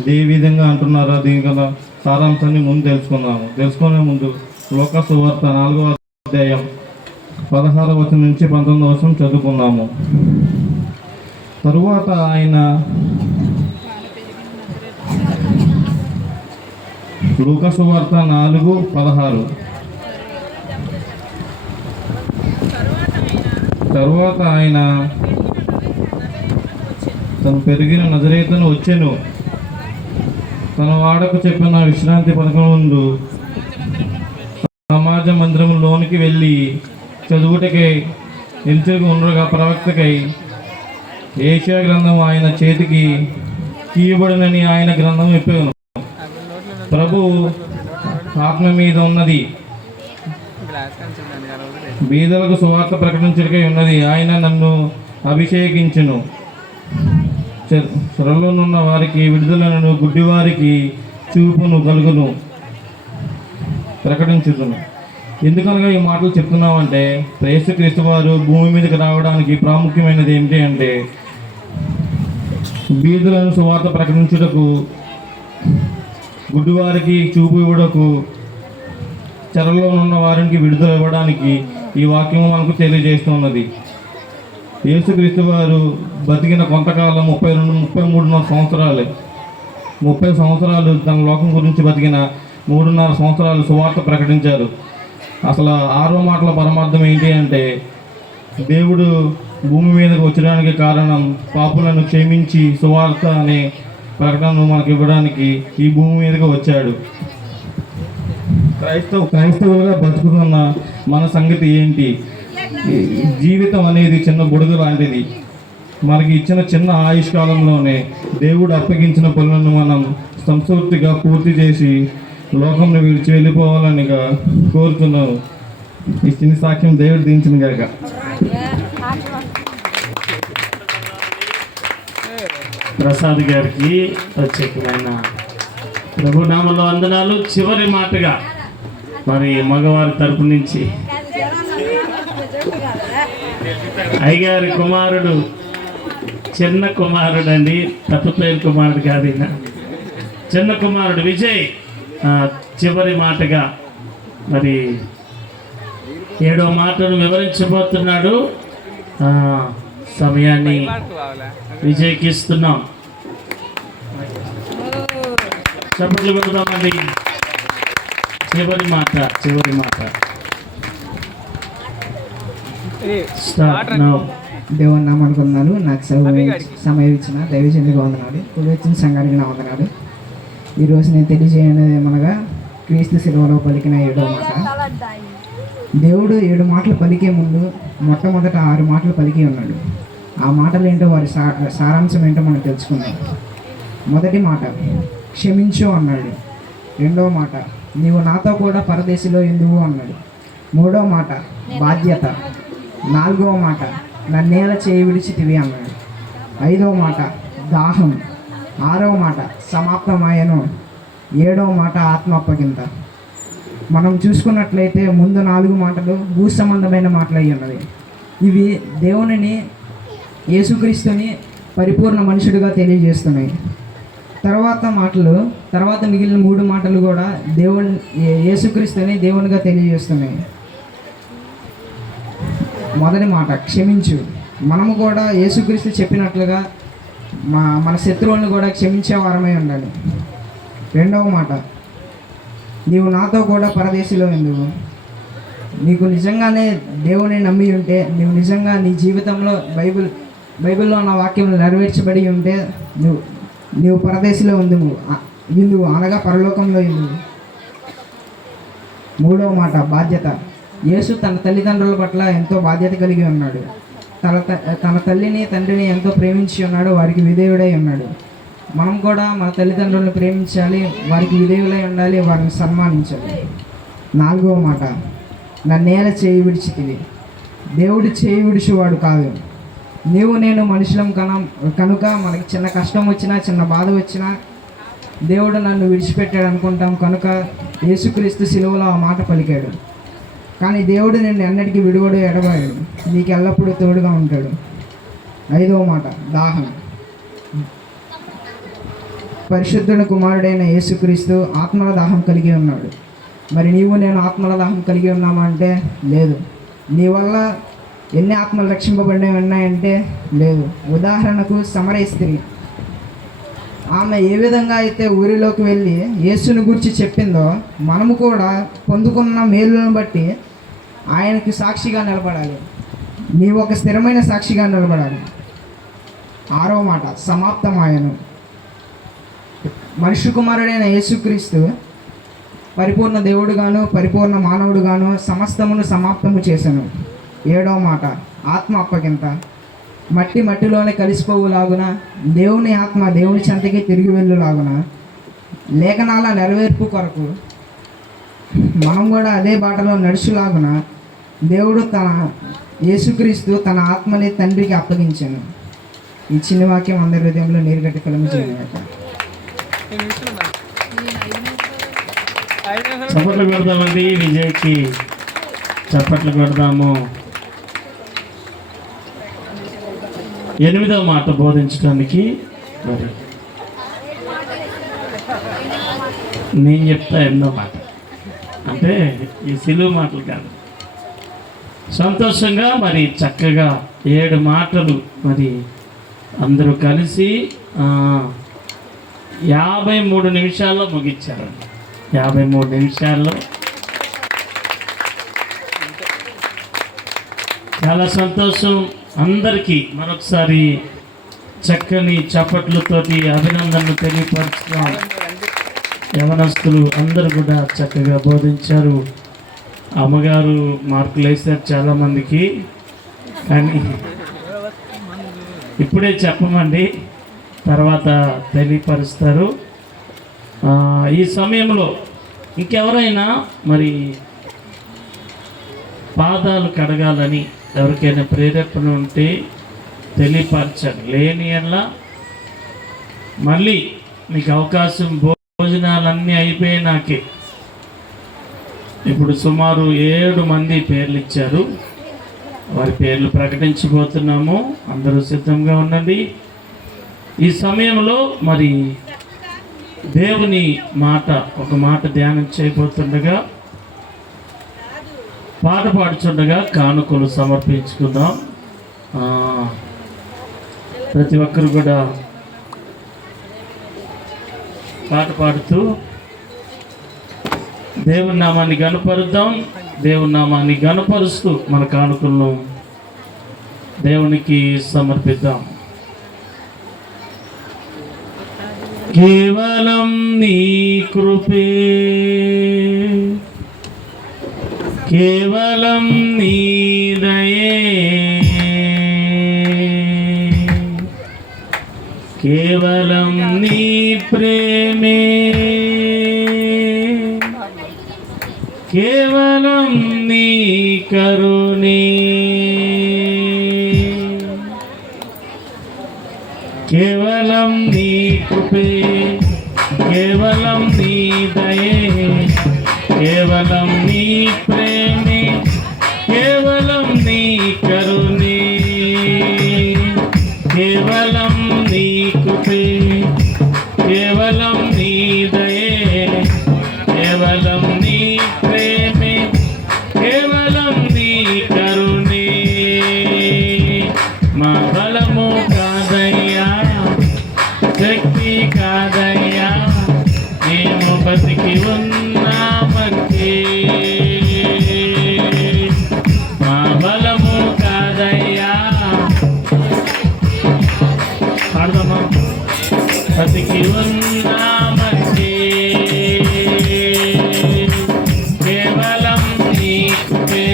ఇదే విధంగా అంటున్నారా? దీని గల సారాంశాన్ని ముందు తెలుసుకునే ముందు లోకా సువార్త 4వ అధ్యాయం 16వ వచనం నుంచి 19వ వచనం చదువుకున్నాము. తరువాత ఆయన లోకా సువార్త 4:16 తరువాత ఆయన తను పెరిగిన నజరేతును వచ్చెను, తన వాడకు చెప్పిన విశ్రాంతి పథకం ముందు సమాజ మందిరంలోనికి వెళ్ళి చదువుటకై నిలిచి ఉండగా ప్రవక్తకై ఏషియా గ్రంథం ఆయన చేతికి తీయబడినని ఆయన గ్రంథం చెప్పాను. ప్రభు ఆత్మ మీద ఉన్నది, బీదలకు సువార్త ప్రకటించడకై ఉన్నది. ఆయన నన్ను అభిషేకించును, చెరలోనున్న వారికి విడుదలను, గుడ్డివారికి చూపును కలుగును ప్రకటించుదును. ఎందుకనగా ఈ మాటలు చెప్తున్నామంటే యేసుక్రీస్తు వారు భూమి మీదకి రావడానికి ప్రాముఖ్యమైనది ఏమిటి అంటే బీదలను సువార్త ప్రకటించుటకు గుడ్డివారికి చూపు ఇవ్వడకు, చెరలో ఉన్న వారికి విడుదల ఇవ్వడానికి ఈ వాక్యం మనకు తెలియజేస్తున్నది. యేసుక్రీస్తు వారు బతికిన కొంతకాలం 33 సంవత్సరాలే. 30 సంవత్సరాలు తన లోకం గురించి బతికిన 3.5 సంవత్సరాలు సువార్త ప్రకటించారు. అసలు 6వ మాటల పరమార్థం ఏంటి అంటే, దేవుడు భూమి మీదకి వచ్చడానికి కారణం పాపులను క్షమించి సువార్త అనే ప్రకటనను మనకు ఇవ్వడానికి ఈ భూమి మీదకి వచ్చాడు. క్రైస్తవులుగా బతుకుతున్న మన సంగతి ఏంటి? జీవితం అనేది చిన్న బుడగ లాంటిది. మనకి ఇచ్చిన చిన్న ఆయుష్కాలంలోనే దేవుడు అప్పగించిన పనులను మనం సంతృప్తిగా పూర్తి చేసి లోకంను విడిచి వెళ్ళిపోవాలని కోరుతున్నాను. ఈ చిన్న సాక్ష్యం దేవుడు దించిన గాక. ప్రసాద్ గారికి ప్రత్యేకమైన ప్రభునామంలో వందనాలు. చివరి మాటగా మరి మగవారి తరపు నుంచి అయ్యగారి కుమారుడు, చిన్న కుమారుడు అండి, తప్పు పేరు కుమారుడు కాదు, చిన్న కుమారుడు విజయ్ చివరి మాటగా మరి 7వ మాటను వివరించబోతున్నాడు. సమయాన్ని విజయ్కి ఇస్తున్నాం. చప్పట్లు పెడదామండి. చివరి మాట స్టార్ట్ నౌ. దేవుని నామానికి వందనాలు. నాకు సమయం ఇచ్చిన దైవజనుడికి వందనాలు. కూడి వచ్చిన సంఘానికి నా వందనాలు. ఈరోజు నేను తెలియజేయనది ఏమనగా, క్రీస్తు శిలువలో పలికిన 7వ మాట. దేవుడు 7 మాటలు పలికే ముందు మొట్టమొదట 6 మాటలు పలికి ఉన్నాడు. ఆ మాటలు ఏంటో, వారి సారాంశం ఏంటో మనం తెలుసుకుందాం. మొదటి మాట క్షమించు అన్నాడు. 2వ మాట నీవు నాతో కూడా పరదేశిలో ఎందువు అన్నాడు. 3వ మాట బాధ్యత. 4వ మాట నన్నేల చేయి విడిచితివి అన్నాడు. 5వ మాట దాహం. 6వ మాట సమాప్తమాయను. 7వ మాట ఆత్మ అప్పగింత. మనం చూసుకున్నట్లయితే ముందు 4 మాటలు భూ సంబంధమైన మాటలు అయి ఉన్నవి. ఇవి దేవునిని, యేసుక్రీస్తుని పరిపూర్ణ మనుషుడిగా తెలియజేస్తున్నాయి. తర్వాత మిగిలిన 3 మాటలు కూడా యేసుక్రీస్తుని దేవునిగా తెలియజేస్తున్నాయి. మొదటి మాట క్షమించు. మనము కూడా యేసుక్రీస్తు చెప్పినట్లుగా మన శత్రువులను కూడా క్షమించే వారమై ఉండాలి. 2వ మాట నీవు నాతో కూడా పరదేశిలో ఎందుకు. నీకు నిజంగానే దేవుని నమ్మి ఉంటే, నీవు నిజంగా నీ జీవితంలో బైబిల్లో ఉన్న వాక్యం నెరవేర్చబడి ఉంటే నీవు పరదేశిలో ఇందువు అనగా పరలోకంలో ఇందువు. 3వ మాట బాధ్యత. యేసు తన తల్లిదండ్రుల పట్ల ఎంతో బాధ్యత కలిగి ఉన్నాడు. తన తల్లిని తండ్రిని ఎంతో ప్రేమించి ఉన్నాడు. వారికి విధేయుడై ఉన్నాడు. మనం కూడా మన తల్లిదండ్రులను ప్రేమించాలి, వారికి విధేయులై ఉండాలి, వారిని సన్మానించాలి. 4వ మాట నన్నేల చేయి విడిచితివి. దేవుడు చేయి విడిచేవాడు కాదు. నేను మనుషులం కనుక మనకి చిన్న కష్టం వచ్చినా, చిన్న బాధ వచ్చినా దేవుడు నన్ను విడిచిపెట్టాడు అనుకుంటాం. కనుక యేసుక్రీస్తు శిలువలో ఆ మాట పలికాడు. కానీ దేవుడు నిన్ను ఎన్నటికీ విడువడు, ఎడబాయడు. నీకు ఎల్లప్పుడూ తోడుగా ఉంటాడు. 5వ మాట దాహం. పరిశుద్ధుని కుమారుడైన యేసుక్రీస్తు ఆత్మల దాహం కలిగి ఉన్నాడు. మరి నేను ఆత్మల దాహం కలిగి ఉన్నామా అంటే లేదు. నీ వల్ల ఎన్ని ఆత్మలు రక్షింపబడినవి ఉన్నాయంటే లేదు. ఉదాహరణకు సమరయ స్త్రీ, ఆమె ఏ విధంగా అయితే ఊరిలోకి వెళ్ళి యేసుని గురించి చెప్పిందో, మనము కూడా పొందుకున్న మేలులను బట్టి ఆయనకి సాక్షిగా నిలబడాలి. నీవు ఒక స్థిరమైన సాక్షిగా నిలబడాలి. 6వ మాట సమాప్తమాయను. మనుష్య కుమారుడైన యేసుక్రీస్తు పరిపూర్ణ దేవుడుగాను పరిపూర్ణ మానవుడుగాను సమస్తమును సమాప్తము చేశాను. 7వ మాట ఆత్మ అప్పగింత. మట్టిలోనే కలిసిపోవులాగున దేవుని ఆత్మ దేవుని చెంతకి తిరిగి వెళ్ళులాగున లేఖనాల నెరవేర్పు కొరకు మనం కూడా అదే బాటలో నడుచులాగున దేవుడు యేసుక్రీస్తు తన ఆత్మని తండ్రికి అప్పగించాను. ఈ చిన్న వాక్యం అందరి హృదయంలో నీరుగట్టి ఫలము చేయనట. చప్పట్లు పెడదామండి. విజయ్కి చప్పట్లు పెడదాము. 8వ మాట బోధించడానికి మరి నేను చెప్తా ఎన్నో మాట, అంటే ఈ సిలువ మాటలు కాదు. సంతోషంగా మరి చక్కగా 7 మాటలు మరి అందరూ కలిసి 53 నిమిషాల్లో ముగించారు. 53 నిమిషాల్లో చాలా సంతోషం. అందరికీ మరొకసారి చక్కని చప్పట్లతోటి అభినందనలు తెలియపరచుకున్నాం. యవనస్తులు అందరూ కూడా చక్కగా బోధించారు. అమ్మగారు మార్కులు వేశారు చాలామందికి, కానీ ఇప్పుడే చెప్పమండి, తర్వాత తెలియపరుస్తారు. ఈ సమయంలో ఇంకెవరైనా మరి పాదాలు కడగాలని ఎవరికైనా ప్రేరేపణ ఉంటే తెలియపరచండి. లేని అలా మళ్ళీ మీకు అవకాశం, భోజనాలన్నీ అయిపోయినాకే ఇప్పుడు సుమారు 7 మంది పేర్లు ఇచ్చారు. వారి పేర్లు ప్రకటించబోతున్నాము. అందరూ సిద్ధంగా ఉండండి. ఈ సమయంలో మరి దేవుని మాట, ఒక మాట ధ్యానం చేయబోతుండగా, పాట పాడుచుండగా కానుకలు సమర్పించుకుందాం. ప్రతి ఒక్కరు కూడా పాట పాడుతూ దేవుని నామాన్ని గణపరుద్దాం. దేవుని నామాన్ని గణపరుస్తూ మన కానుకలను దేవునికి సమర్పిద్దాం. కేవలం నీ కృపే, కేవలం నీ దయే, కేవలం నీ ప్రేమే, కేవలం నీ కరుణే, కేవలం నీ కృపే, కేవలం నీ దయే, కేవలం నీ ప్రేమే, కేవలం నీ కరుణే, కేవలం నీ కృపే, కేవలం నీ దయే, కేవలం నీ ప్రేమే, కేవలం నీ కరుణే. మా బలము కాదయ్యా, శక్తి కాదయ్యా, మేము బతికి ఉన్నామంటే. మా బలము కాదయ్యా, పాడదామా, బతికి ఉన్నామంటే. కేవలం నీ కృపే,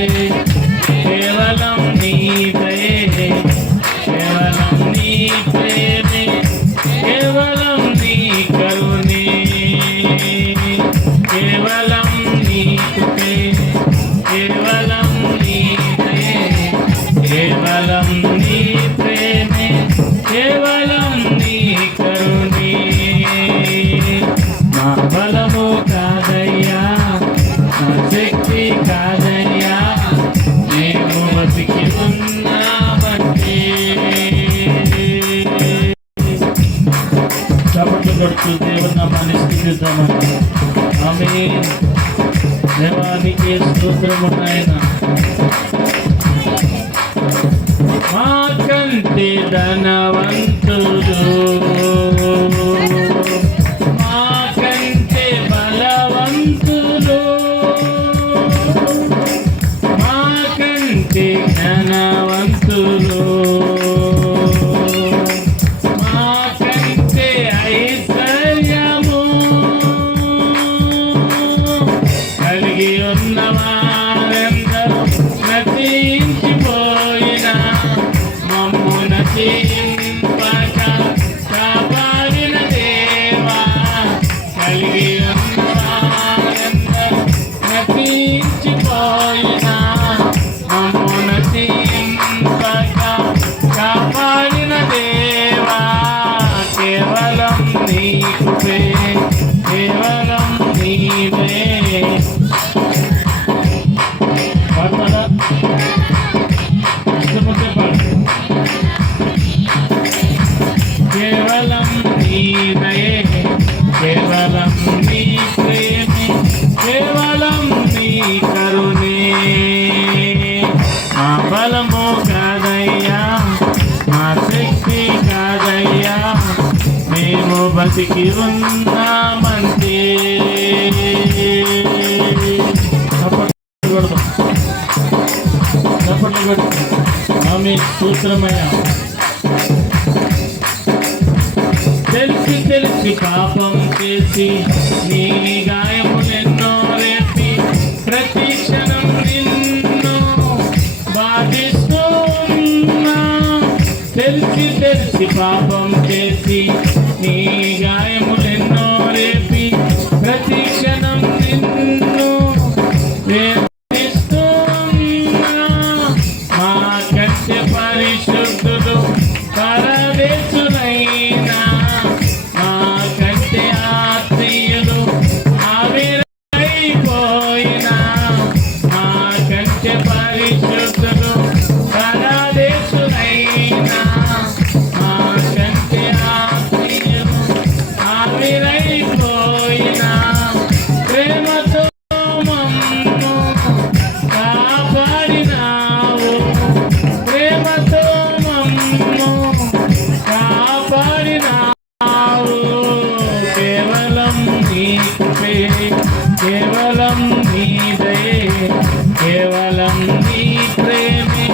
కేవలం నీ దయే, కేవలం నీ ప్రేమే, కేవలం నీ కరుణే, కేవలం నీ కృపే, కేవలం నీ దయే, కేవలం నీ ప్రేమే, కేవలం నీ కరుణే. మా బలము కాదయ్యా, మా శక్తి కాదయ్యా, మేము బతికి ఉన్నామంటే. చప్పట్లు కొడుతూ దేవుని నామాన్ని స్తుతిద్దామండి. ఆమేన్. దేవానికి స్తోత్రము నాయన. మాకంటే ధనవంతుడు, మాకంటే బలవంతులు, మాకంటే జ్ఞానవంతులు, మాకంటే ఐశ్వర్యము కలిగి ఉన్నవారందరూ నశించిపోయినా మమ్ము నశింపక కాపాడిన దేవా, కలిగి ఉన్నవారందరూ నశించిపోయినా మమ్ము నశింపక కాపాడిన దేవా, కేవలం నీ కృపే, కేవలం నీవే. పాడతారా? ఇష్టపడితే పాడు. కేవలం నీ దయే, కేవలం నీ ప్రేమే, బతికి ఉన్నామంటే ఆమె సూత్రమయ్యా. తెలిసి తెలిసి పాపం చేసి నీ గాయములెన్నో రేపి ప్రతి క్షణం నిన్ను బాధిస్తూ ఉన్నా. తెలిసి తెలిసి పాపం చేసి నీ గాయములెన్నో రేపి ప్రతి క్షణం నిన్ను వేధిస్తూ ఉన్నా. మా కంటే పరిశుద్ధుడు పరదేశులైనా మా కంటే ఆత్మీయులు ఆవిరైపోయినా. మా కంటే పరిశుద్ధులు పరదేశులైనా మా కంటే ఆత్మీయులు ఆవిరైపోయినా. ప్రేమతో మమ్ము కాపాడినావు, ప్రేమతో మమ్ము కాపాడినావు. కేవలం నీ కృపే, కేవలం నీ దయే, కేవలం నీ ప్రేమే,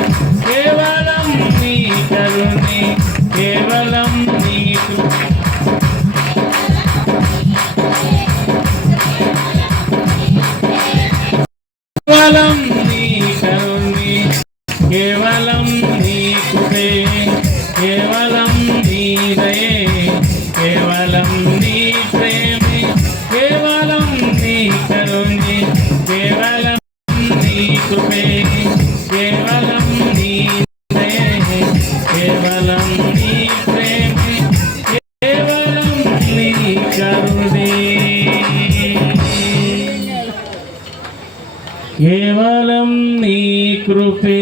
కేవలం నీ కరుణే, కేవలం నీ కృపే. కేవలం నీ కరుణే, కేవలం నీ కృపే, కేవలం నీ దయే, కేవలం నీ ప్రేమే, కేవలం నీ కరుణే, కేవలం నీ కృపే, కేవలం నీ దయే, కేవలం నీ ప్రేమే, కేవలం నీ కరుణే. కేవలం నీ కృపే,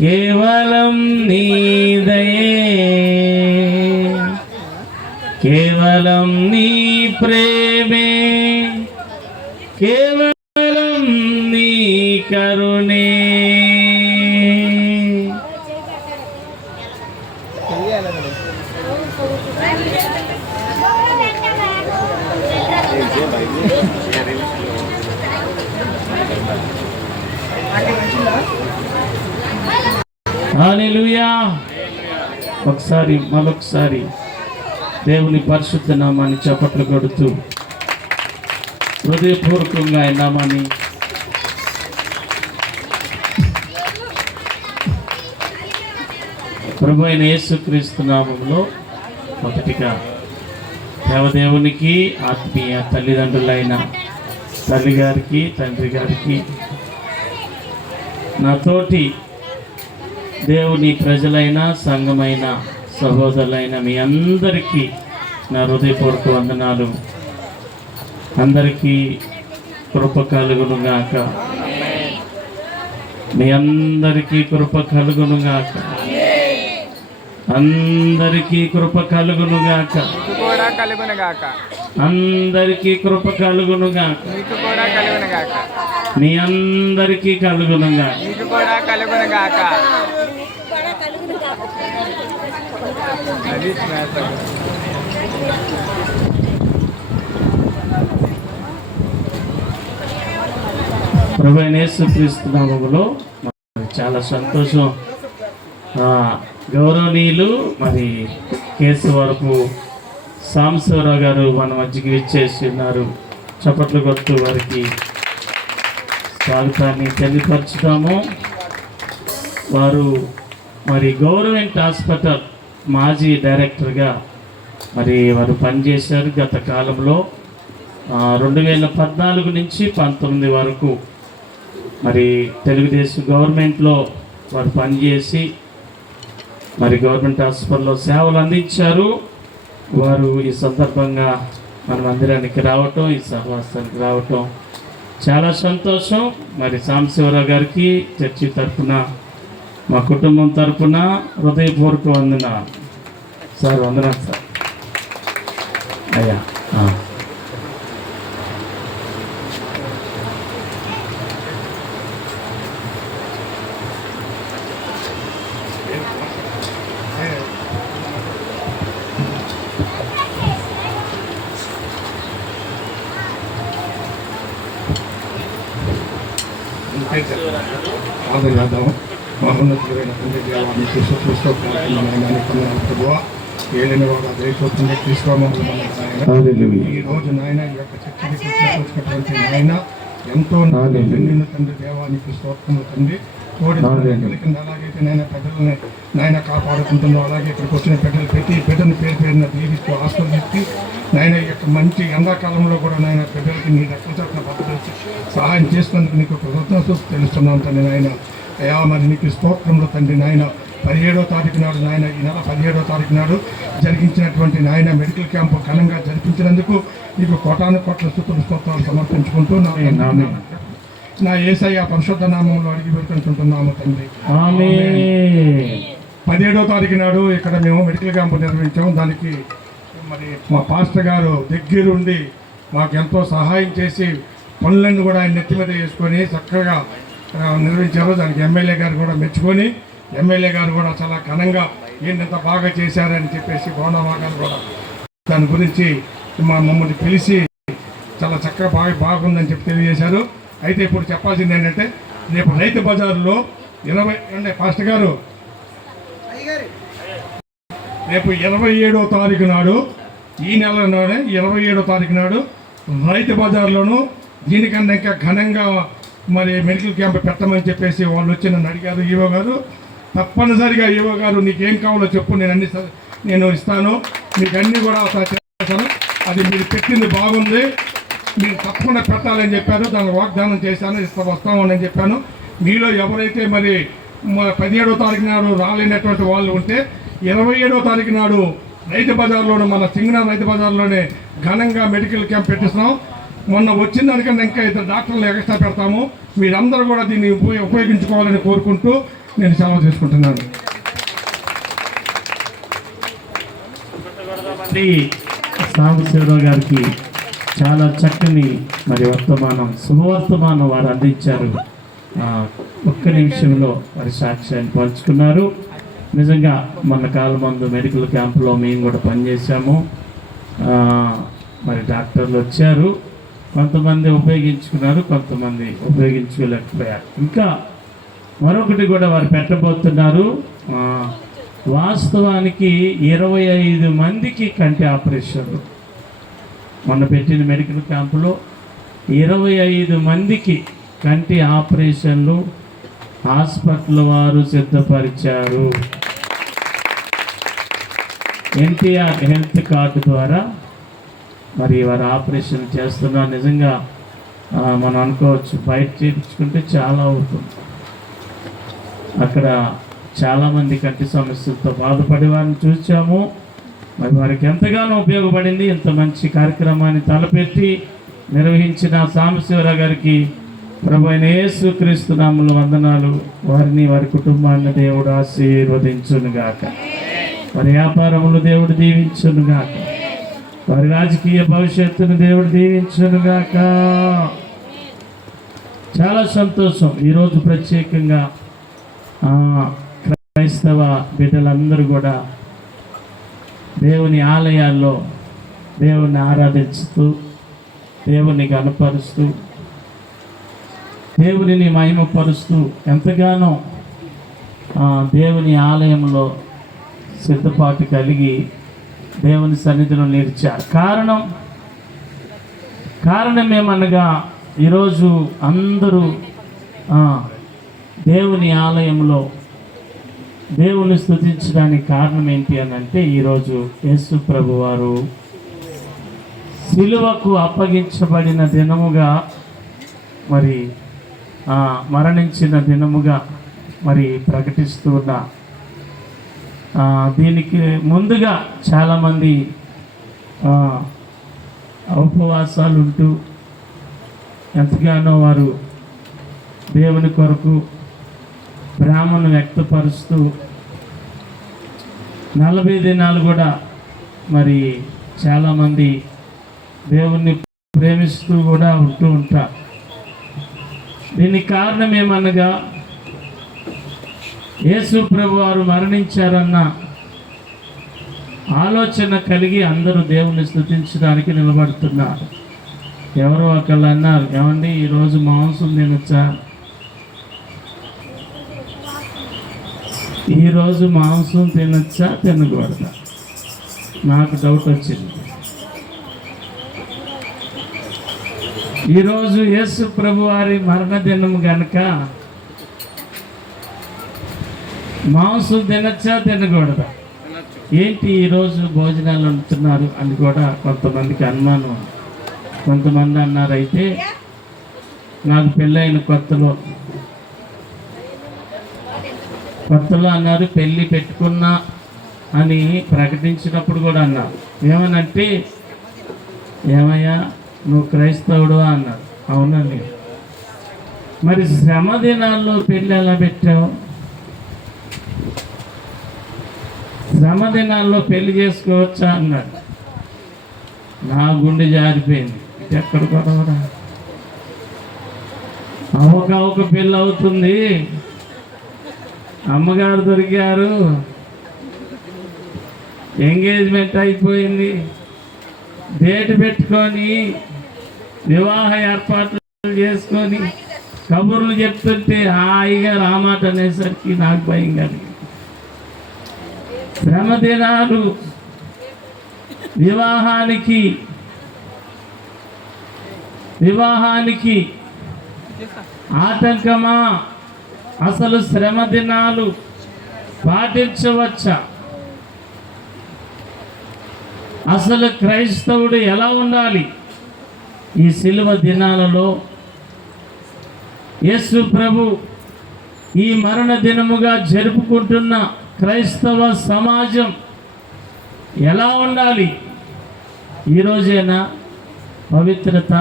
కేవలం నీ దయే, కేవలం నీ ప్రేమే, కేవలం నీ కరుణే. హల్లెలూయా. ఒకసారి మరొకసారి దేవుని పరిశుద్ధ నామాన్ని చప్పట్లు కొడుతూ హృదయపూర్వకంగా ఆయన నామాన్ని ప్రభు అయిన యేసుక్రీస్తు నామంలో మొదటిగా దేవదేవునికి ఆత్మీయ తల్లిదండ్రులైన తల్లి గారికి, తండ్రి గారికి, నాతోటి దేవుని ప్రజలైన సంఘమైన సహోదరులైన మీ అందరికీ నా హృదయపూర్వక వందనాలు. అందరికీ కృప కలుగునుగాక, మీ అందరికీ కృప కలుగునుగాక, అందరికీ కృప కలుగునుగాక, కూడా కలుగునుగాక, అందరికీ కృప కలుగునుగాక, మీకు కూడా కలుగునుగాక, మీ అందరికీ కలుగునుగాక. మీకు కూడా కలుగునుగాక. అది ప్రభు అయిన యేసుక్రీస్తు నామములో చాలా సంతోషం. గౌరవనీయులు మరి కేసు వరకు సాంబశివరావు గారు మన మధ్యకి విచ్చేసి ఉన్నారు. చప్పట్లు కొడుతూ వారికి స్వాగతాన్ని తెలియపరుచుతాము. వారు మరి గవర్నమెంట్ హాస్పిటల్ మాజీ డైరెక్టర్గా మరి వారు పనిచేశారు. గత కాలంలో 2014 నుంచి 19 వరకు మరి తెలుగుదేశం గవర్నమెంట్లో వారు పనిచేసి మరి గవర్నమెంట్ హాస్పిటల్లో సేవలు అందించారు. వారు ఈ సందర్భంగా మన మందిరానికి రావటం, ఈ సహవాసానికి రావటం చాలా సంతోషం. మరి సాంబశివరావు గారికి చర్చి తరఫున, మా కుటుంబం తరఫున హృదయపూర్వక వందన. సార్ వందనాలు సార్. అయ్యా ఆదర్ యాదవ్ మహోన్నతులైన తండ్రి దేవానికి సుకృష్ణ ప్రభువా ఏలిన వాడు దేశోత్తంగా తీసుకోమని ఈ రోజు నాయన ఈ యొక్క చర్చకి వచ్చినటువంటి నాయన ఎంతో నిన్న తండ్రి దేవానికి స్తోత్రము తండ్రి తోడి కింద అలాగైతే నాయన పెద్దలని నాయన కాపాడుకుంటుందో అలాగే ఇక్కడికి వచ్చిన పెద్దలు ప్రతి బిడ్డను పేరు పేరున దీవిస్తూ ఆస్వాదిస్తూ నాయన ఈ యొక్క మంచి ఎండాకాలంలో కూడా నాయన బిడ్డలకి నీ రక్షణ భద్రత సహాయం చేసినందుకు నీకు కృతజ్ఞతలు తెలుస్తున్నాను తండ్రి నాయన అయా మరి నీకు స్తోత్రంలో తండ్రి నాయన 17వ తారీఖు నాడు నాయన ఈ నెల 17వ తారీఖు నాడు జరిగించినటువంటి నాయన మెడికల్ క్యాంపు ఘనంగా జరిపించినందుకు నీకు కోటాను కోట్ల స్తోత్రాలు సమర్పించుకుంటూ నా యేసయ్య పరిశుద్ధ నామంలో అడిగి పెట్టుకుంటున్నాము తండ్రి. 17వ తారీఖు నాడు ఇక్కడ మేము మెడికల్ క్యాంపు నిర్వహించాము. దానికి మరి మా పాస్టర్ గారు దగ్గరుండి మాకు ఎంతో సహాయం చేసి పనులన్నీ కూడా ఆయన నెత్తి మీద వేసుకొని చక్కగా నిర్వహించారు. దానికి ఎమ్మెల్యే గారు కూడా మెచ్చుకొని ఎమ్మెల్యే గారు కూడా చాలా ఘనంగా ఏంటంత బాగా చేశారని చెప్పేసి గౌరవ గారు కూడా దాని గురించి మమ్మల్ని పిలిచి చాలా చక్కగా బాగుందని చెప్పి తెలియజేశారు. అయితే ఇప్పుడు చెప్పాల్సింది ఏంటంటే రేపు రైతు బజార్లో 20 పాస్టర్ గారు రేపు 27వ తారీఖు నాడు ఈ నెలలోనే 27వ తారీఖు నాడు రైతు బజార్లోనూ దీనికన్నా ఇంకా ఘనంగా మరి మెడికల్ క్యాంప్ పెట్టమని చెప్పేసి వాళ్ళు వచ్చి నన్ను అడిగారు. ఈవో గారు తప్పనిసరిగా ఈవో గారు నీకేం కావాలో చెప్పు, నేను ఇస్తాను, మీకు అన్నీ కూడా చేస్తాను, అది మీరు పెట్టింది బాగుంది, మీరు తప్పకుండా పెట్టాలని చెప్పారు. దానికి వాగ్దానం చేశాను, వస్తామని చెప్పాను. మీలో ఎవరైతే మరి 17వ తారీఖు నాడు రాలేనటువంటి వాళ్ళు ఉంటే 27వ తారీఖు నాడు రైతు బజార్లోనే మన సింగనార్ రైతు బజార్లోనే ఘనంగా మెడికల్ క్యాంప్ పెట్టిస్తున్నాం. మొన్న వచ్చిన దానికన్నా ఇంకా 2 డాక్టర్లు ఎక్స్ట్రా పెడతాము. మీరందరూ కూడా దీన్ని ఉపయోగించుకోవాలని కోరుకుంటూ నేను సెలవు తీసుకుంటున్నాను. సాంబశివరావు గారికి చాలా చక్కని మరి శుభవర్తమానం వారు అందించారు. ఒక్క నిమిషంలో వారి సాక్ష్యాన్ని పంచుకున్నారు. నిజంగా మన కాలం ముందు మెడికల్ క్యాంపులో మేము కూడా పనిచేసాము. మరి డాక్టర్లు వచ్చారు, కొంతమంది ఉపయోగించుకున్నారు, కొంతమంది ఉపయోగించుకోలేకపోయారు. ఇంకా మరొకటి కూడా వారు పెట్టబోతున్నారు. వాస్తవానికి 25 మందికి కంటి ఆపరేషన్లు మొన్న పెట్టిన మెడికల్ క్యాంపులో 25 మందికి కంటి ఆపరేషన్లు హాస్పిటల్ వారు సిద్ధపరిచారు. ఎన్టీఆర్ హెల్త్ కార్డు ద్వారా మరి వారు ఆపరేషన్ చేస్తున్నారు. నిజంగా మనం అనుకోవచ్చు బయట చేయించుకుంటే చాలా అవుతుంది. అక్కడ చాలామంది కంటి సమస్యలతో బాధపడే వారిని చూసాము. మరి వారికి ఎంతగానో ఉపయోగపడింది. ఇంత మంచి కార్యక్రమాన్ని తలపెట్టి నిర్వహించిన సాంబశివరావు గారికి ప్రభు అయిన యేసుక్రీస్తు నామములో వందనాలు. వారిని వారి కుటుంబాన్ని దేవుడు ఆశీర్వదించునుగాక. వారి వ్యాపారములు దేవుడు దీవించునుగాక. వారి రాజకీయ భవిష్యత్తును దేవుడు దీవించునుగాక. చాలా సంతోషం. ఈరోజు ప్రత్యేకంగా క్రైస్తవ బిడ్డలందరూ కూడా దేవుని ఆలయాల్లో దేవుని ఆరాధిస్తూ, దేవుని గణపరుస్తూ, దేవునిని మహిమపరుస్తూ ఎంతగానో దేవుని ఆలయంలో సిద్ధపాటు కలిగి దేవుని సన్నిధిలో నిలిచారు. కారణం ఏమనగా ఈరోజు అందరూ దేవుని ఆలయంలో దేవుని స్తుతించడానికి కారణం ఏంటి అని అంటే ఈరోజు యేసు ప్రభు వారు సిలువకు అప్పగించబడిన దినముగా మరి మరణించిన దినముగా మరి ప్రకటిస్తున్న దీనికి ముందుగా చాలామంది ఉపవాసాలు ఉంటూ ఎంతగానో వారు దేవుని కొరకు ప్రేమను వ్యక్తపరుస్తూ 40 దినాలు కూడా మరి చాలామంది దేవుణ్ణి ప్రేమిస్తూ కూడా ఉంటూ ఉంటారు. దీనికి కారణం ఏమనగా యేసు ప్రభు వారు మరణించారన్న ఆలోచన కలిగి అందరూ దేవుణ్ణి స్తుతించడానికి నిలబడుతున్నారు. ఎవరో ఒకళ్ళు అన్నారు, ఏమండి ఈరోజు మాంసం తినొచ్చా, ఈరోజు మాంసం తినచ్చా తినకూడదా? నాకు డౌట్ వచ్చింది. ఈరోజు యేసు ప్రభు వారి మరణదినం గనక మాంసం తినచ్చా తినకూడదా? ఏంటి ఈరోజు భోజనాలు వండుతున్నారు అని కూడా కొంతమందికి అనుమానం. కొంతమంది అన్నారు, అయితే నాకు పెళ్ళైన కొత్తలో అన్నారు, పెళ్ళి పెట్టుకున్నా అని ప్రకటించినప్పుడు కూడా అన్నారు. ఏమనంటే, ఏమయ్యా నువ్వు క్రైస్తవుడు అన్నారు. అవునండి. మరి శ్రమ దినాల్లో పెళ్ళి ఎలా పెట్టావు? శ్రమ దినాల్లో పెళ్లి చేసుకోవచ్చా అన్నాడు. నా గుండె జారిపోయింది. ఇది ఎక్కడ గొడవరా? అవక పెళ్ళి అవుతుంది, అమ్మగారు దొరికారు, ఎంగేజ్మెంట్ అయిపోయింది, డేట్ పెట్టుకొని వివాహ ఏర్పాట్లు చేసుకొని కబుర్లు చెప్తుంటే హాయిగా రామాట అనేసరికి నాకు భయం కలిగింది. శ్రమ దినాలు వివాహానికి ఆటంకమా? అసలు శ్రమ దినాలు పాటించవచ్చా? అసలు క్రైస్తవుడు ఎలా ఉండాలి? ఈ శిలువ దినాలలో యేసు ప్రభు ఈ మరణ దినముగా జరుపుకుంటున్న క్రైస్తవ సమాజం ఎలా ఉండాలి? ఈరోజేనా పవిత్రత?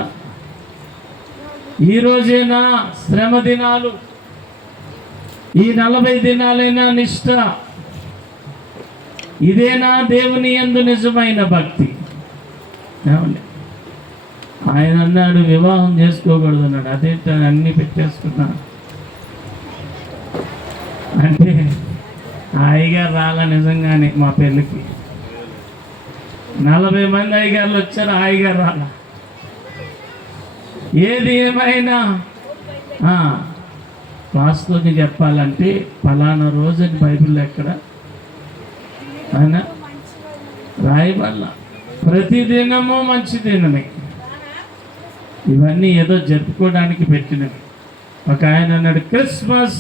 ఈరోజేనా శ్రమ దినాలు? ఈ 40 దినాలైనా నిష్ఠ? ఇదేనా దేవుని యందు నిజమైన భక్తి? ఆయన అన్నాడు వివాహం చేసుకోకూడదు అన్నాడు. అదేంటి అన్నీ పెట్టేసుకున్నా అంటే అయ్యగారు రాలా నిజంగానే మా పెళ్ళికి. 40 మంది అయ్యగారులు వచ్చారు, అయ్యగారు రాలా. ఏది ఏమైనా వాస్తవంగా చెప్పాలంటే ఫలానా రోజుని బైబిల్లో ఎక్కడ ఆయన రాయబల్ల. ప్రతిదినము మంచి దినమే. ఇవన్నీ ఏదో జరుపుకోవడానికి పెట్టినవి. ఒక ఆయన అన్నాడు, క్రిస్మస్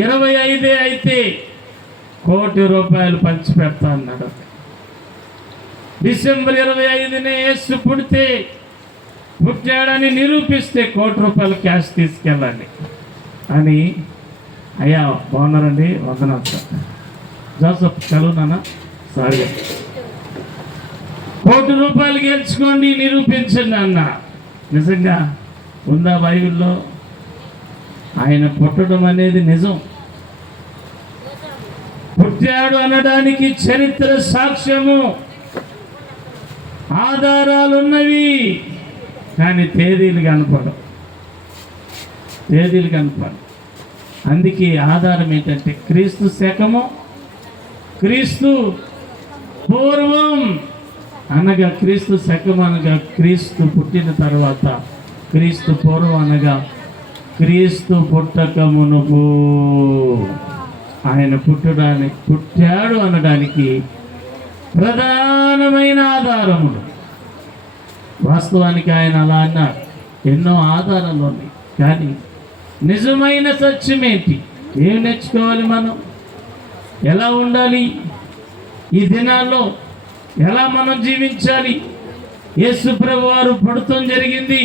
25 అయితే ₹1,00,00,000 పంచి పెడతా అన్నాడు. డిసెంబర్ 25నే యేసు పుట్టాడని నిరూపిస్తే ₹1,00,00,000 క్యాష్ తీసుకెళ్ళండి అని. అయ్యా బాగున్నారండి, వందనాలు సార్. జోసఫ్ కలువునా సారీ, ₹1,00,00,000 గెలుచుకోండి, నిరూపించండి అన్న. నిజంగా ఉందా బైబిల్లో? ఆయన పుట్టడం అనేది నిజం. పుట్టాడు అనడానికి చరిత్ర సాక్ష్యము, ఆధారాలున్నవి, కానీ తేదీలు కనపడవు. అందుకే ఆధారం ఏంటంటే క్రీస్తు శకము, క్రీస్తు పూర్వం అనగా క్రీస్తు శకం అనగా క్రీస్తు పుట్టిన తర్వాత, క్రీస్తు పూర్వం అనగా క్రీస్తు పుట్టక మునుపు. ఆయన పుట్టాడు అనడానికి ప్రధానమైన ఆధారములు. వాస్తవానికి ఆయన అలా అన్నాడు. ఎన్నో ఆధారాలు ఉన్నాయి, కానీ నిజమైన సత్యం ఏంటి? ఏం నేర్చుకోవాలి మనం? ఎలా ఉండాలి? ఈ దినాల్లో ఎలా మనం జీవించాలి? యేసు ప్రభు వారు పుడతం జరిగింది.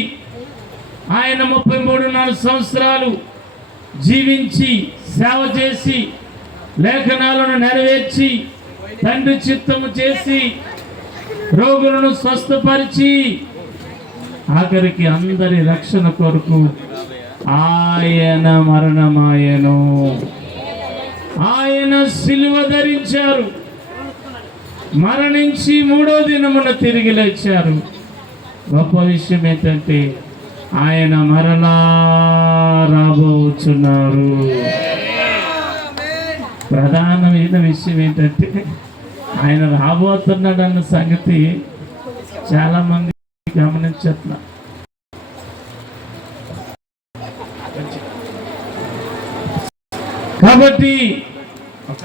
ఆయన 33 సంవత్సరాలు జీవించి సేవ చేసి లేఖనాలను నెరవేర్చి తండ్రి చిత్తము చేసి రోగులను స్వస్థపరిచి ఆఖరికి అందరి రక్షణ కొరకు ఆయన మరణమాయను. ఆయన సిలువ ధరించారు, మరణించి 3వ దినమున తిరిగి లేచారు. గొప్ప విషయం ఏంటంటే ఆయన మరలా రాబోతున్నారు. ప్రధానమైన విషయం ఏంటంటే ఆయన రాబోతున్నాడు అన్న సంగతి చాలా మంది గమనించట్లా. కాబట్టి ఒక